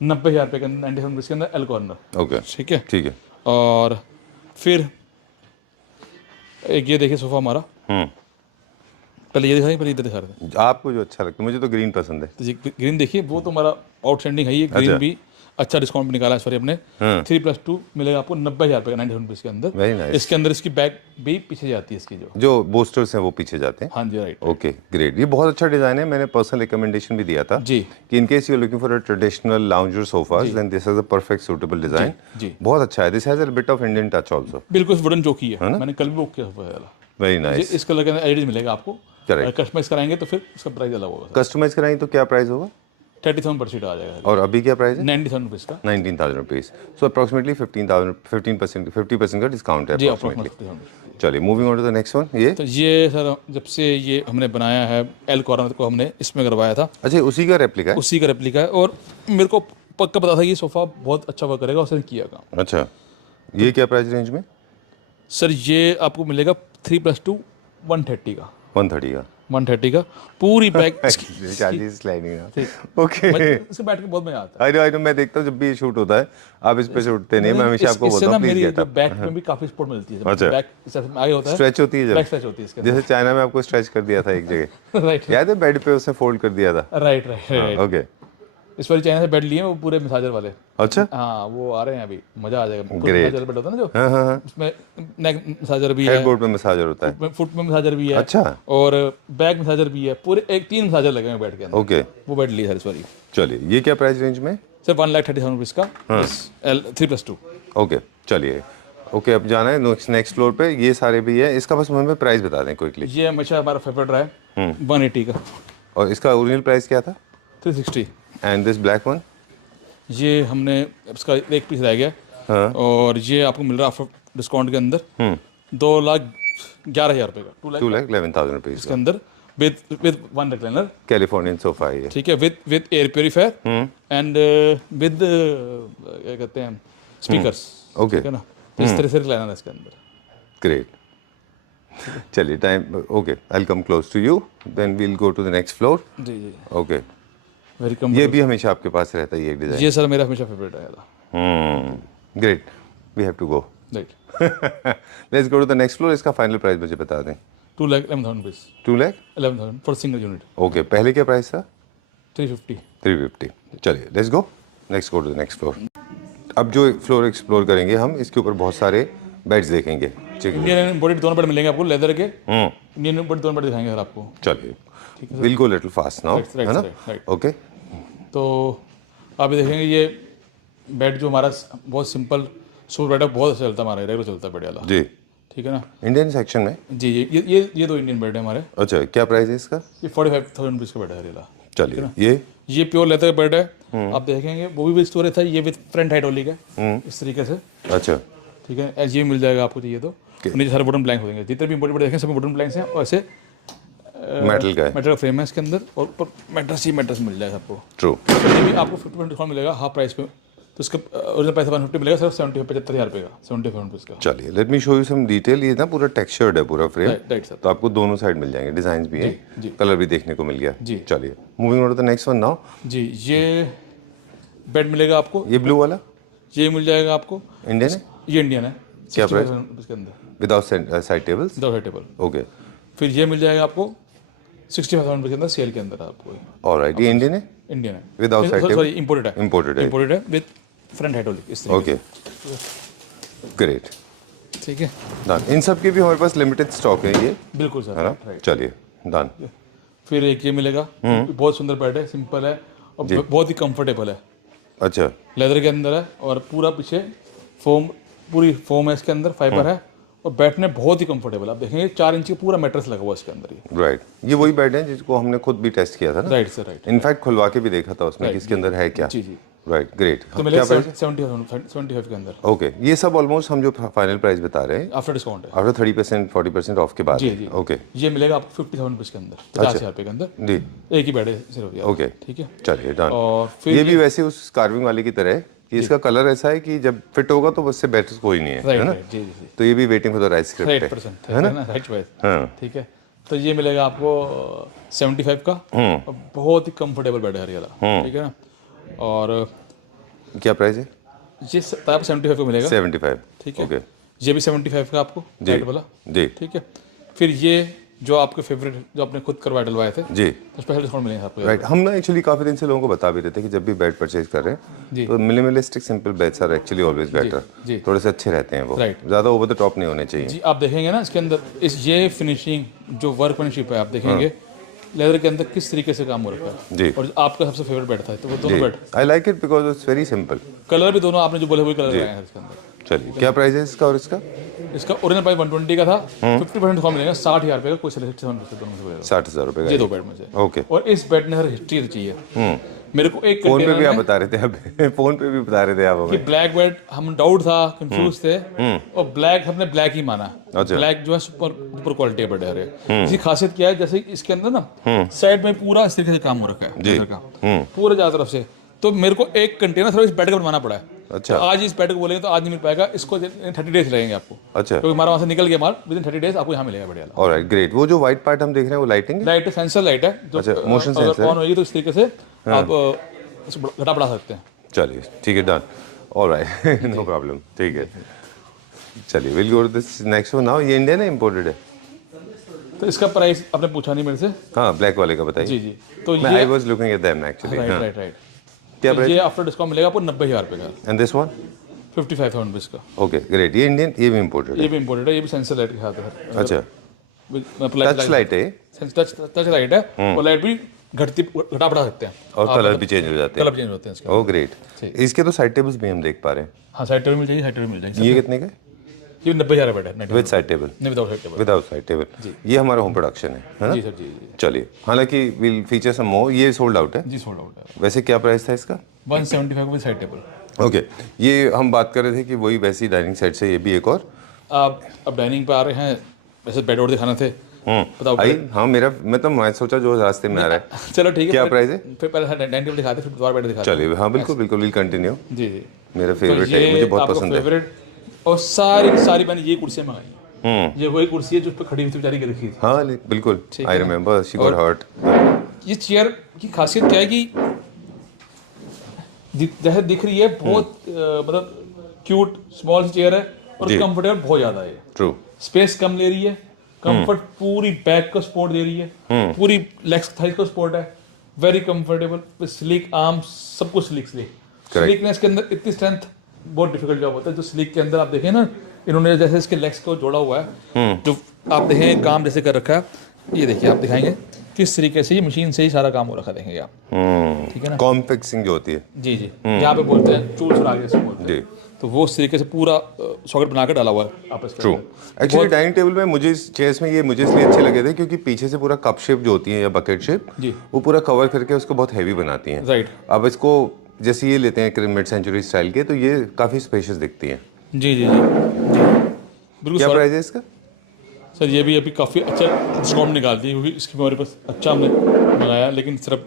90,000 रुपये के अंदर, 97 रुपीज़ के अंदर एल कॉर्नर। ओके, ठीक है। ठीक है। और फिर एक ये देखिए सोफा हमारा, पहले ये दिखाइए, पहले इधर दिखा रहे थे। आपको जो अच्छा लगता है, मुझे तो ग्रीन पसंद है। तो ये ग्रीन देखिए, वो तो हमारा आउटस्टैंडिंग है। ये ग्रीन अच्छा। भी अच्छा डिस्काउंट भी निकाला है सॉरी अपने। 3+2 मिलेगा आपको 90,000 रुपये का, 97 रुपीज़ के अंदर। Very nice. इसके अंदर इसकी बैक भी पीछे जाती है इसकी जो। जो बोस्टर्स हैं वो पीछे जाते हैं। हाँ जी, राइट। Okay, great. ये बहुत अच्छा डिजाइन है, मैंने पर्सनल रिकमेंडेशन भी दिया था जी। कि in case you are looking for a traditional lounger sofas, then this is a perfect suitable design. जी। बहुत अच्छा है। This has a bit of Indian touch also. बिल्कुल वुडन चौकी है, मैंने कल भी बुक किया सोफा वाला। Very nice. इस कलर के अंदर एडिट मिलेगा आपको। Correct. कस्टमाइज कराएंगे तो फिर उसका प्राइस अलग होगा। कस्टमाइज कराएं तो क्या प्राइस होगा? 30,000 पर सीट आ जाएगा, और अभी क्या प्राइस है? 90,000 रुपीज़ का। 19,000 रुपीज। सो अप्रोक्सीमेटली 50% का डिस्काउंट है जी, अप्रोक्सीमेटली। अप्रोक्सीमेटली। चलिए, moving on to the next one. ये तो ये सर जब से ये हमने बनाया है, एल कॉर्नर को हमने इसमें करवाया था, अच्छा, उसी का रेप्लिका है? उसी का रेप्लिका है, और मेरे को पक्का पता था कि ये सोफ़ा बहुत अच्छा वर्क करेगा, उसने किया काम। अच्छा, ये क्या प्राइस रेंज में? सर ये आपको मिलेगा 3+2 130 का। 130 का। 130 का पूरी बैग ओके, इससे बैठ के बहुत मजा आता है। आई नो, मैं देखता हूँ जब भी ये शूट होता है, आप इस पे शूटते नहीं, मैं हमेशा आपको इससे बोलता ना हूँ प्लीज मेरी गेट जो अप। बैक में भी काफी सपोर्ट मिलती है। अच्छा। बैक इस तरफ आगे होता है, स्ट्रेच होती है बैक जब, स्ट्रेच होती है इसके जैसे चाइना में आपको स्ट्रेच कर दिया था एक जगह, अंदर। राइट याद है? बेड पे उसने फोल्ड कर दिया था। Right right. ओके, इस बार चाइना से बेड लिए वो पूरे मसाजर वाले। अच्छा, हाँ, वो आ रहे हैं अभी, मजा आ जाएगा। Great. मसाजर बेड होता है ना जो, हाँ हाँ हाँ, उसमें नेक मसाजर भी है, हेडबोर्ड पे मसाजर होता है। फुट में मसाजर भी है, अच्छा, और बैक मसाजर भी है, पूरे 3 मसाजर लगे हैं बेड के अंदर। ओके, वो बेड लिए सर इस बारी चलिए, ये क्या प्राइस रेंज में? सर 1,30,000 रुपीज़ का, 3+2। ओके, चलिए, ओके, अब जाना है नेक्स्ट फ्लोर पे। ये सारे भी है, इसका बस हमें प्राइस बता दें क्विकली। ये हमेशा हमारा फेवरेट रहा है, 180 का। और इसका ओरिजिनल प्राइस क्या था? 360। And this black one? ये हमने इसका एक पीस रह गया, हाँ। और ये आपको मिल रहा है आफ्टर डिस्काउंट के अंदर 2,11,000 रुपये का, 2,11,000 रुपीज इसके अंदर विद 1 रिक्लाइनर। कैलिफोर्नियन सोफा है ये। ठीक है, with air purifier and with क्या कहते हैं, स्पीकर्स। ओके, ठीक है ना, इस तरह से रिक्लाइनर है इसके अंदर। ग्रेट। चलिए, time okay, I will come close to you, then we will go to the next floor. जी जी, ओके, वेरी कम। ये भी हमेशा आपके पास रहता है ये डिजाइन? ये सर मेरा हमेशा फेवरेट आया था। Great, we have to go. Right. Let's go to the next floor. इसका फाइनल प्राइस मुझे बता दें। 2,11,000 rupees. 2,11,000 for single unit. Okay, पहले क्या प्राइस था? 350। 350। चलिए, let's go go to the next floor. अब जो फ्लोर एक्सप्लोर करेंगे हम, इसके ऊपर बहुत सारे बेड्स देखेंगे। ठीक है, इंडियन इम्पोर्टेड दोनों बेड मिलेंगे आपको, लेदर के। इंडियन इम्पोर्टेड दोनों बेड दिखाएंगे सर आपको। चलिए, will go little fast now, Right, है ना? right. ओके, तो आप ये देखेंगे, ये बेड जो हमारा बहुत सिंपल सूट बेड है, बहुत अच्छा चलता है, हमारा रेगुलर चलता है बेड वाला। जी, ठीक है ना। इंडियन सेक्शन में। जी, ये 2 इंडियन बेड है हमारे। अच्छा, क्या प्राइस है इसका? ये 45,000 रुपीज़ का बेड है रेला। चलिए, ये प्योर लेदर का बेड है। आप देखेंगे वो भी स्टोरेज था, ये विद फ्रंट हाइड्रोलिक है इस तरीके से। अच्छा, ठीक है, ये मिल जाएगा आपको चाहिए तो। नीचे सारे वुडन प्लैंक हो जाएंगे, जितने भी इंपोर्टेड बेड देखें सब वुडन प्लैंक्स हैं, और ऐसे मेटल का है। मेटल का फ्रेम है इसके अंदर, और ऊपर मैट्रेस मिल जाएगा आपको। ट्रू। ये भी आपको 50% डिस्काउंट मिलेगा हाफ प्राइस पे। तो इसका ओरिजिनल प्राइस 150 मिलेगा सिर्फ 75,000 रुपये का, 75 रुपीज़ का। चलिए, let me show you some detail. ये ना पूरा टेक्सचर्ड है पूरा फ्रेम, राइट सर। तो आपको दोनों साइड मिल जाएंगे, डिजाइन भी है, जी। कलर भी देखने को मिल गया। जी। चलिए, moving on to the next one now. जी, ये बेड मिलेगा आपको, ये ब्लू वाला ये मिल जाएगा आपको। इंडियन है? ये इंडियन है। क्या प्राइस? 65,000 रुपीज़ के अंदर, without side tables? Without table. Okay, फिर ये मिल जाएगा आपको 65,000 रुपये के अंदर, सेल के अंदर आपको। ऑलराइट, ये इंडियन है? इंडियन है, Without side table? Sorry imported है। Imported है। इंपोर्टेड है विद फ्रंट हाइड्रोलिक इस तरीके ओके, ग्रेट, से। ठीक है, डन। इन सब के भी हमारे पास लिमिटेड स्टॉक है ये, बिल्कुल सर। है ना? राइट। चलिए, डन। फिर एक ये मिलेगा, बहुत सुंदर बेड है, सिंपल है और बहुत ही कंफर्टेबल है। अच्छा, लेदर के अंदर है, और पूरा पीछे फोम, पूरी फोम है इसके अंदर, फाइबर है, और बैठने बहुत ही कंफर्टेबल। आप देखेंगे 4 इंच का पूरा मैट्रेस लगा हुआ है इसके अंदर ही। राइट, ये वही बेड है जिसको हमने खुद भी टेस्ट किया था ना। Right sir, right. इनफैक्ट खुलवा के भी देखा था उसमें कि इसके अंदर है क्या। जी जी। Right, great. तो मिलेगा 75 के अंदर। ओके, ये सब ऑलमोस्ट हम जो फाइनल प्राइस बता रहे हैं आफ्टर डिस्काउंट है। आफ्टर 30% 40% ऑफ के बाद। जी जी। ओके, ये मिलेगा आपको 57 रुपीज़ के अंदर, 50,000 रुपये के अंदर। जी, एक ही बेड है सिर्फ ये। ओके, ठीक है। चलिए डन। और फिर ये भी वैसे उस कार्विंग वाले की तरह है कि इसका कलर ऐसा है कि जब फिट होगा तो उससे बेटर कोई नहीं है, है ना। राइट, जी जी जी। तो ये भी waiting for the right script है, 8% है ना, राइट चॉइस। हाँ। ठीक है, तो ये मिलेगा आपको 75 का। और बहुत ही कंफर्टेबल बेड है ये वाला, ठीक है ना। और क्या प्राइस है? ये आपको 75 का मिलेगा। 75, ठीक है। ओके ये भी 75 का आपको जी बेड वाला। जी ठीक है। फिर ये जो आपके फेवरेट जो आपने खुद करवाए डलवाए थे, जी, तो स्पेशल डिस्काउंट मिलेगा आपको। राइट। हम ना एक्चुअली काफ़ी दिन से लोगों को बता भी रहे थे कि जब भी बेड परचेज कर रहे जी। हैं तो minimalistic simple beds are actually always better. जी। थोड़े से अच्छे रहते हैं वो, राइट। ज़्यादा ओवर द टॉप नहीं होने चाहिए। जी, आप देखेंगे ना इसके अंदर ये फिनिशिंग जो वर्कमैनशिप है, आप देखेंगे लेदर के अंदर किस तरीके से काम हो रखा है। जी। और आपका सबसे फेवरेट बेड था, तो वो दोनों bed I like it because it's very simple. Colour भी दोनों आपने जो बोले वही कलर लगाए हैं इसके अंदर। चलिए, क्या प्राइस है इसका और इसका? इसका ओरिजिनल प्राइस 120 का था, 50% डिस्काउंट मिलेगा 60,000 रुपये का। कोई सेलेक्शन दोनों से मिलेगा 60,000 रुपये ये का। दो बेड में से। ओके, और इस बेड ने सर हिस्ट्री चाहिए मेरे को। एक फोन पे भी कंटेनर आप में बता रहे थे अब फोन पे भी बता रहे थे आप कि हमें। ब्लैक बेड हम डाउट था, कंफ्यूज थे, और ब्लैक हमने ब्लैक ही माना। अच्छा। ब्लैक जो है सुपर क्वालिटी बेड है। इसकी खासियत क्या है, जैसे इसके अंदर ना साइड में पूरा इस तरीके से काम हो रखा है जी। लेदर का, पूरे चारों तरफ से। तो मेरे को एक कंटेनर सिर्फ इस बेड का बनवाना पड़ा है। अच्छा। तो आज इस बेड को बोलेंगे तो आज नहीं मिल पाएगा, इसको 30 डेज लगेंगे आपको, अच्छा, क्योंकि हमारा वहाँ से निकल गया माल। विदिन 30 डेज आपको यहाँ मिलेगा बढ़िया। Alright, great. वो जो व्हाइट पार्ट हम देख रहे हैं वो लाइटिंग है? लाइट सेंसर लाइट है जो अच्छा, motion अगर sensor है। ऑन होगी तो इस तरीके से आप इसको घटा बढ़ा सकते हैं। चलिए, ठीक है, डन, ऑलराइट, नो प्रॉब्लम, ठीक है। चलिए, will go to this next one now. ये इंडियन है, इंपोर्टेड है? तो इसका प्राइस आपने पूछा नहीं मेरे से। हाँ, ब्लैक वाले का बताइए। जी जी। तो मैं ये I was looking at them actually. Right right right. क्या तो प्राइस? ये आफ्टर डिस्काउंट मिलेगा आपको 90,000 रुपये का, एंड दिस वन? 55,000 रुपीज़ का। Okay, great. ये इंडियन, ये भी इंपोर्टेड ये है? भी इम्पोर्टेड है, ये भी सेंसर लाइट के साथ है। अच्छा, टच टच लाइट है टच लाइट है, और लाइट भी घटा बढ़ा सकते हैं, और कलर भी चेंज हो जाते हैं। कलर चेंज होते हैं इसके। Oh great. इसके तो साइड टेबल्स भी हम देख पा रहे हैं। हाँ, साइड टेबल मिल जाएगी, साइड टेबल मिल जाएगी। ये कितने का है? ये 90,000 बेड है, विद साइड टेबल? नहीं without side table. Without side table. ये हमारा होम प्रोडक्शन है ना? जी सर, जी जी चलिए, हालांकि विल फीचर सम मोर। ये सोल्ड आउट है? जी, सोल्ड आउट है। वैसे क्या प्राइस था इसका? 175 विद साइड टेबल। ओके, ये हम बात कर रहे थे कि वही वैसी डाइनिंग सेट से ये भी एक और। आप अब डाइनिंग पे आ रहे हैं, वैसे बेड और दिखाना थे, बताओ। आई, हाँ, मैं सोचा जो रास्ते में आ रहा है। चलो ठीक है। क्या प्राइस है? फिर पहले डाइनिंग टेबल दिखाते, फिर दोबारा बेड दिखाते। चलिए, हाँ, बिल्कुल बिल्कुल, विल कंटिन्यू। जी जी। मेरा तो फेवरेट है, ये मुझे बहुत आपका पसंद है। फेवरेट। और सारी मैंने ये कुर्सियाँ मंगाई। ये वही कुर्सी है जो पे खड़ी हुई थी बेचारी की रखी थी। हाँ, बिल्कुल, ठीक आई है। Remember, she got hurt. ये चेयर की खासियत क्या है कि जैसे दिख रही है बहुत मतलब क्यूट स्मॉल चेयर है, और जी। कंफर्टेबल बहुत ज्यादा है। ट्रू। स्पेस कम ले रही है, कंफर्ट पूरी बैक को सपोर्ट दे रही है, पूरी लेग्स थाइस को सपोर्ट है, वेरी कंफर्टेबल, स्लीक आर्म्स, सब कुछ स्लीक स्लीकनेस के अंदर इतनी स्ट्रेंथ बहुत डिफिकल्ट जॉब होता है। जो स्लीक के अंदर आप देखें ना, इन्होंने जैसे इसके लेग्स को जोड़ा हुआ है, जो आप देखें काम जैसे कर रखा है, ये देखिए आप दिखाएंगे किस तरीके से ये मशीन से ही सारा काम हो रखा है, देखेंगे आप, ठीक है ना। कॉम फिक्सिंग जो होती है, जी जी, यहाँ पे बोलते हैं चूल सुराग जैसे बोलते हैं। जी, तो वो उस तरीके से पूरा सॉकेट बनाकर डाला हुआ है आपस ट्रू। एक्चुअली डाइनिंग टेबल में मुझे इस चेयर्स में ये मुझे इसलिए अच्छे लगे थे क्योंकि पीछे से पूरा कप शेप जो होती है या बकेट शेप, जी। वो पूरा कवर करके उसको बहुत हैवी बनाती हैं। राइट। अब इसको जैसे ये लेते हैं मिड सेंचुरी स्टाइल के, तो ये काफ़ी स्पेशियस दिखती हैं। जी जी जी बिल्कुल। क्या प्राइस है इसका? सर ये भी अभी काफ़ी अच्छा डिस्काउंट निकालती है, क्योंकि इसकी हमारे पास अच्छा हमने मंगाया, लेकिन सिर्फ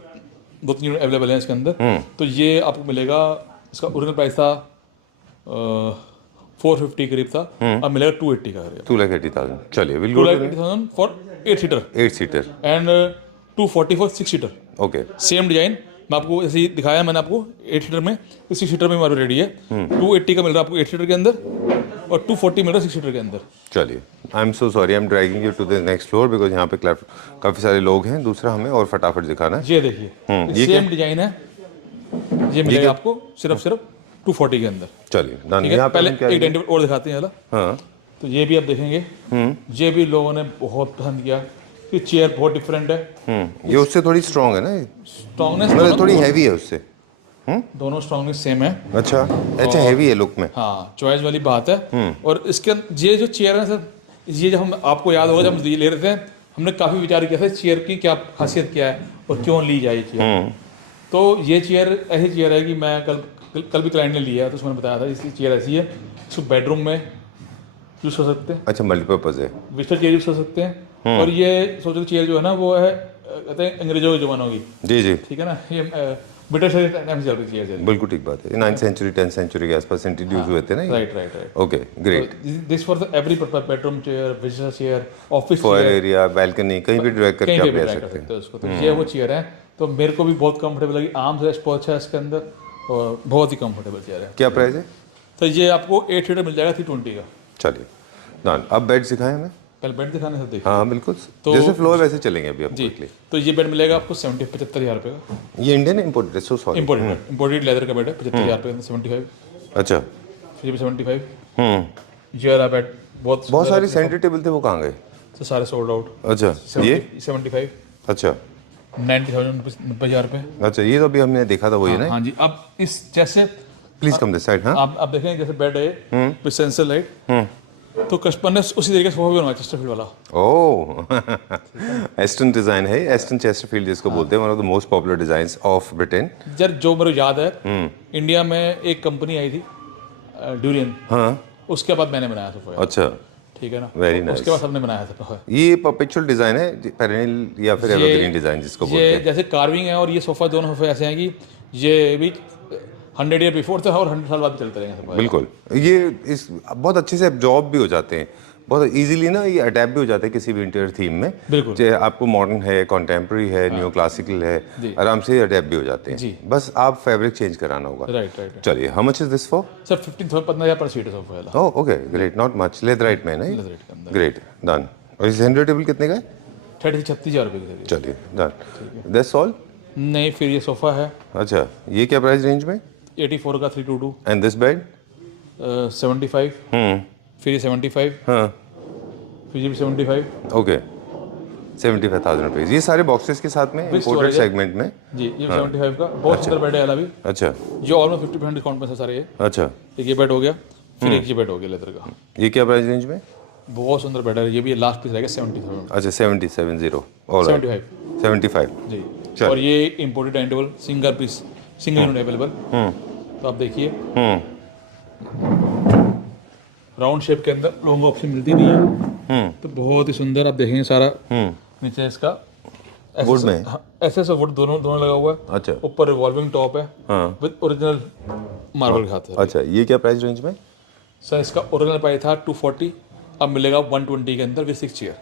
2-3 यूनिट अवेलेबल हैं इसके अंदर। तो ये आपको मिलेगा, इसका ओरिजिनल प्राइस था 450 करीब था, अब मिलेगा 280 का। 2,80,000। चलिए, will go 280,000 for 8 seater 8 seater and 240 for 6 seater. Okay, same design मैं आपको ऐसे ही दिखाया मैंने आपको 8 सीटर में, 6 सीटर में हमारा रेडी है। 280 का मिल रहा है आपको 8 सीटर के अंदर, और 240 मिल रहा है 6 सीटर के अंदर। चलिए, I am so sorry, I am dragging you to the next floor because यहाँ पे काफ़ी सारे लोग हैं। दूसरा हमें और फटाफट दिखाना है। ये देखिए, ये सेम डिजाइन है, ये मिलेगा आपको सिर्फ 240 के अंदर। चलिए, डन। ठीक है, यहाँ पे पहले हम क्या एक डाइनिंग टेबल और दिखाते हैं। हाँ, तो ये भी आप देखेंगे, ये भी लोगों ने बहुत पसंद किया, कि चेयर बहुत डिफरेंट है। ये उससे थोड़ी स्ट्रॉन्ग है ना, स्ट्रॉन्गनेस मतलब थोड़ी हैवी है उससे। दोनों स्ट्रॉन्गली सेम है। अच्छा अच्छा, हैवी है लुक में। हाँ, चॉइस वाली बात है। और इसके ये जो चेयर है सर, ये जब हम, आपको याद होगा जब हम ये ले रहे थे, हमने काफ़ी विचार किया था चेयर की क्या खासियत क्या है और क्यों ली जाए चेयर। तो ये चेयर ऐसी चेयर है कि मैं कल भी क्लाइंट ने लिया तो उसमें बताया था इसकी चेयर ऐसी है, इसको बेडरूम में यूज़ कर सकते हैं। अच्छा, मल्टीपर्पज़ है। बिस्तर चेयर यूज़ कर सकते हैं। और ये सोचो चेयर जो है ना वो है कहते हैं अंग्रेजों के ज़मानों की, जी जी, ठीक है ना। ये ब्रिटिश टाइम से चल रही चेयर है। बिल्कुल ठीक बात है। 9th सेंचुरी 10th सेंचुरी के आसपास इंट्रोड्यूस हुए थे ना। Right right right. Okay great. This for the every purpose, bedroom chair, visitor chair, office foyer area, balcony, कहीं भी ड्रैग करके कहीं आप पे भी ले ट्राई कर सकते सकते हो उसको। तो ये वो चेयर है, तो मेरे को भी बहुत कंफर्टेबल लगी। आर्म्स रेस्ट बहुत अच्छा है इसके अंदर और बहुत ही कंफर्टेबल चेयर है। हैं। क्या प्राइस है? तो ये आपको 8 सीटर मिल जाएगा 320 का। चलिए डन। अब बेड सिखाएं हमें। पहले बेड दिखाने से देखिए। हाँ बिल्कुल, तो- जैसे फ्लोर वैसे चलेंगे अभी हम जी, quickly। तो ये बेड मिलेगा आपको 75,000 रुपये का। ये इंडियन इम्पोर्टेड है, सो सॉरी। इम्पोर्टेड लेदर का बेड है, 75,000 रुपये का, 75। अच्छा। फिर भी 75। ये वाला बेड बहुत सारे सेंटर टेबल थे, वो कहाँ गए? तो सारे सोल्ड आउट। अच्छा ये 75, अच्छा 90,000, 90,000 रुपये। अच्छा, ये तो अभी हमने देखा था वही ना। हाँ जी। अब इस जैसे प्लीज कम दिस साइड। हाँ आप देखें जैसे बेड है विद सेंसर लाइट, तो कस्टमर ने उसी तरीके से सोफा भी बनवाया चेस्टरफील्ड वाला। ओह एस्टन डिजाइन है, एस्टन चेस्टरफील्ड जिसको बोलते हैं, one of the most popular designs of Britain. यार जो मेरे को याद है, इंडिया में एक कंपनी आई थी ड्यूरियन, हाँ उसके बाद मैंने बनाया सोफा। अच्छा, ठीक है ना। Very nice. उसके बाद सबने बनाया था। ये परपेचुअल डिजाइन है, पेरेनियल या फिर एवरग्रीन डिजाइन जिसको बोलते ये हैं। जैसे कार्विंग है और ये सोफा, दोनों सोफे ऐसे हैं कि ये भी 100 ईयर बिफोर थे और 100 साल बाद भी चलते रहेंगे सोफा। बिल्कुल, ये इस बहुत अच्छे से एब्जॉर्ब भी हो जाते हैं, बहुत इजीली ना, ये अडेप्ट भी हो जाते हैं किसी भी इंटीरियर थीम में। बिल्कुल। चाहे आपको मॉडर्न है, कॉन्टेम्प्रेरी है, न्यू क्लासिकल है, आराम से अडेप्ट भी हो जाते हैं। जी। बस आप फैब्रिक चेंज कराना होगा। Right right. चलिए, how much is this for? Sir 15,000 पर सीट है सोफा वाला। Oh okay great, not much. Leatherite में नहीं? लेदराइट के अंदर। Great done. और इस सेंटर टेबल कितने का है? 36,000 रुपये की थी। चलिए डन, दैट्स ऑल। नहीं, फिर ये सोफा है अच्छा, ये क्या प्राइस रेंज में? 84 का 322। And this bed? 75। फिर ये 75। हाँ फिर ये भी 75। Okay, 75,000 rupees. ये सारे बॉक्सेस के साथ में इम्पोर्टेड storage है। सेगमेंट में। जी, ये 75 का बहुत सुंदर बेड है वाला भी, अच्छा जो ऑलमोस्ट 50% डिस्काउंट में से सारे ये। अच्छा, एक ये बेड हो गया, फिर एक ये बेड हो गया लेदर का। ये क्या प्राइस रेंज में? बहुत सुंदर बेड है, ये भी लास्ट पीस रहेगा 70,000। अच्छा 70 ऑलराइट 75 75। जी। चल। और ये imported dining table single piece, single unit available. तो आप देखिए राउंड शेप के अंदर लॉन्ग ऑप्शन मिलती नहीं है, तो बहुत ही सुंदर। आप देखेंगे सारा नीचे इसका वुड में? ऐसे वुड दोनों लगा हुआ है। अच्छा ऊपर रिवॉल्विंग टॉप है हाँ विद ओरिजिनल मार्बल के हाथ है। अच्छा, ये क्या प्राइस रेंज में? सर इसका ओरिजिनल प्राइस था 240, अब मिलेगा 120 के अंदर with 6 chair.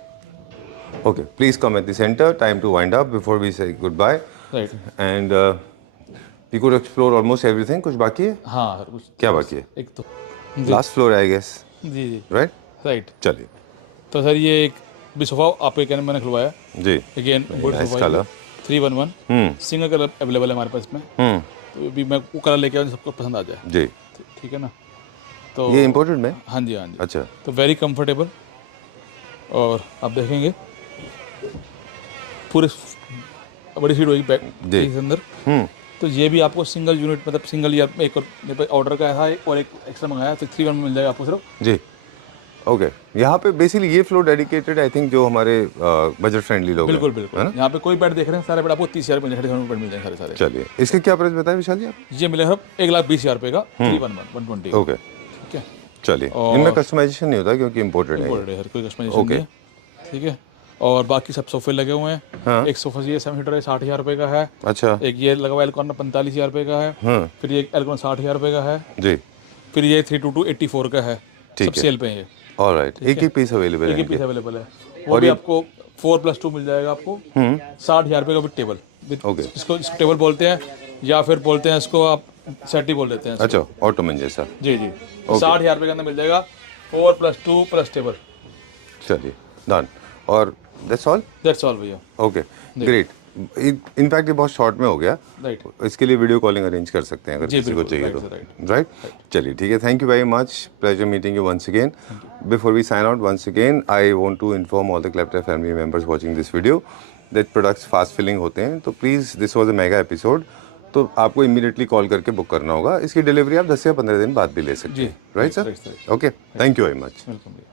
Okay, please come at the centre, time to wind up before we say goodbye. Right. And we could explore almost everything. कुछ बाकी है? हाँ सर, कुछ क्या बाकी है? एक तो लास्ट फ्लोर आई गेस, जी जी राइट? राइट। चलिए तो सर ये एक भी सोफा आपके कहने मैंने खुलवाया, जी। Again good nice sofa colour। 311 single colour available है हमारे पास में। तो अभी मैं वो कलर लेके आऊँ सबको पसंद आ जाए, जी। ठीक है ना। तो ये इम्पोर्टेड में? हाँ जी हाँ जी। अच्छा तो वेरी कंफर्टेबल, और आप देखेंगे पूरे बड़ी सीट होगी बैक जी। के अंदर। तो ये भी आपको सिंगल यूनिट, मतलब सिंगल या एक और मेरे पास ऑर्डर का है और एक एक्स्ट्रा मंगाया, तो 3 में मिल जाएगा आपको सिर्फ। जी ओके। यहाँ पे बेसिकली ये फ्लोर डेडिकेटेड आई थिंक जो हमारे बजट फ्रेंडली लोग हैं। बिल्कुल बिल्कुल। यहाँ पे कोई बेड देख रहे हैं, सारे बेड आपको 30,000 मिल जाएंगे, बेड मिल जाएंगे सारे। चलिए, इसके क्या प्राइस बताएं विशाल जी आप? ये मिलेगा 1,20,000 रुपये का 311 120। ओके ठीक है। चलिए, इनमें कस्टमाइजेशन नहीं होता क्योंकि इम्पोर्टेड है। इंपॉर्टेंट है, हर कोई कस्टमाइजेशन नहीं है, ठीक है। और बाकी सब सोफे लगे हुए हैं। हाँ। एक सोफा ये 7 सीटर है, 60,000 रुपये का है। अच्छा एक ये लगा हुआ एलकॉन 45,000 रुपये का है। फिर ये एलकॉन 60,000 रुपये का है। जी फिर ये 322 84 का है। ठीक सब है। सेल पे है ये, ऑलराइट, एक पीस अवेलेबल एक ही है। पीस अवेलेबल है। वो भी आपको 4+2 मिल जाएगा आपको 60,000 रुपये का विद टेबल। ओके। इसको टेबल बोलते हैं या फिर बोलते हैं इसको आप सेटी बोल देते हैं। अच्छा, ऑटोमन जैसा। जी जी। 60,000 रुपये के अंदर मिल जाएगा 4+2 प्लस टेबल। चलिए डन। और दैट्स ऑल? दैट्स ऑल भैया। Okay great. इनफैक्ट ये बहुत शॉर्ट में हो गया, राइट। इसके लिए वीडियो कॉलिंग अरेंज कर सकते हैं अगर जी, किसी को बिल्कुल, चाहिए right, तो, राइट? चलिए ठीक है, thank you very much, pleasure meeting you once again. Before we sign out once again I want to inform all the clapter family members watching this video that products fast filling होते हैं, तो please this was a mega episode. तो आपको इमीडिएटली कॉल करके बुक करना होगा। इसकी डिलीवरी आप 10 या 15 दिन बाद भी ले सकते हैं, right sir? Okay, thank you very much. Welcome भैया।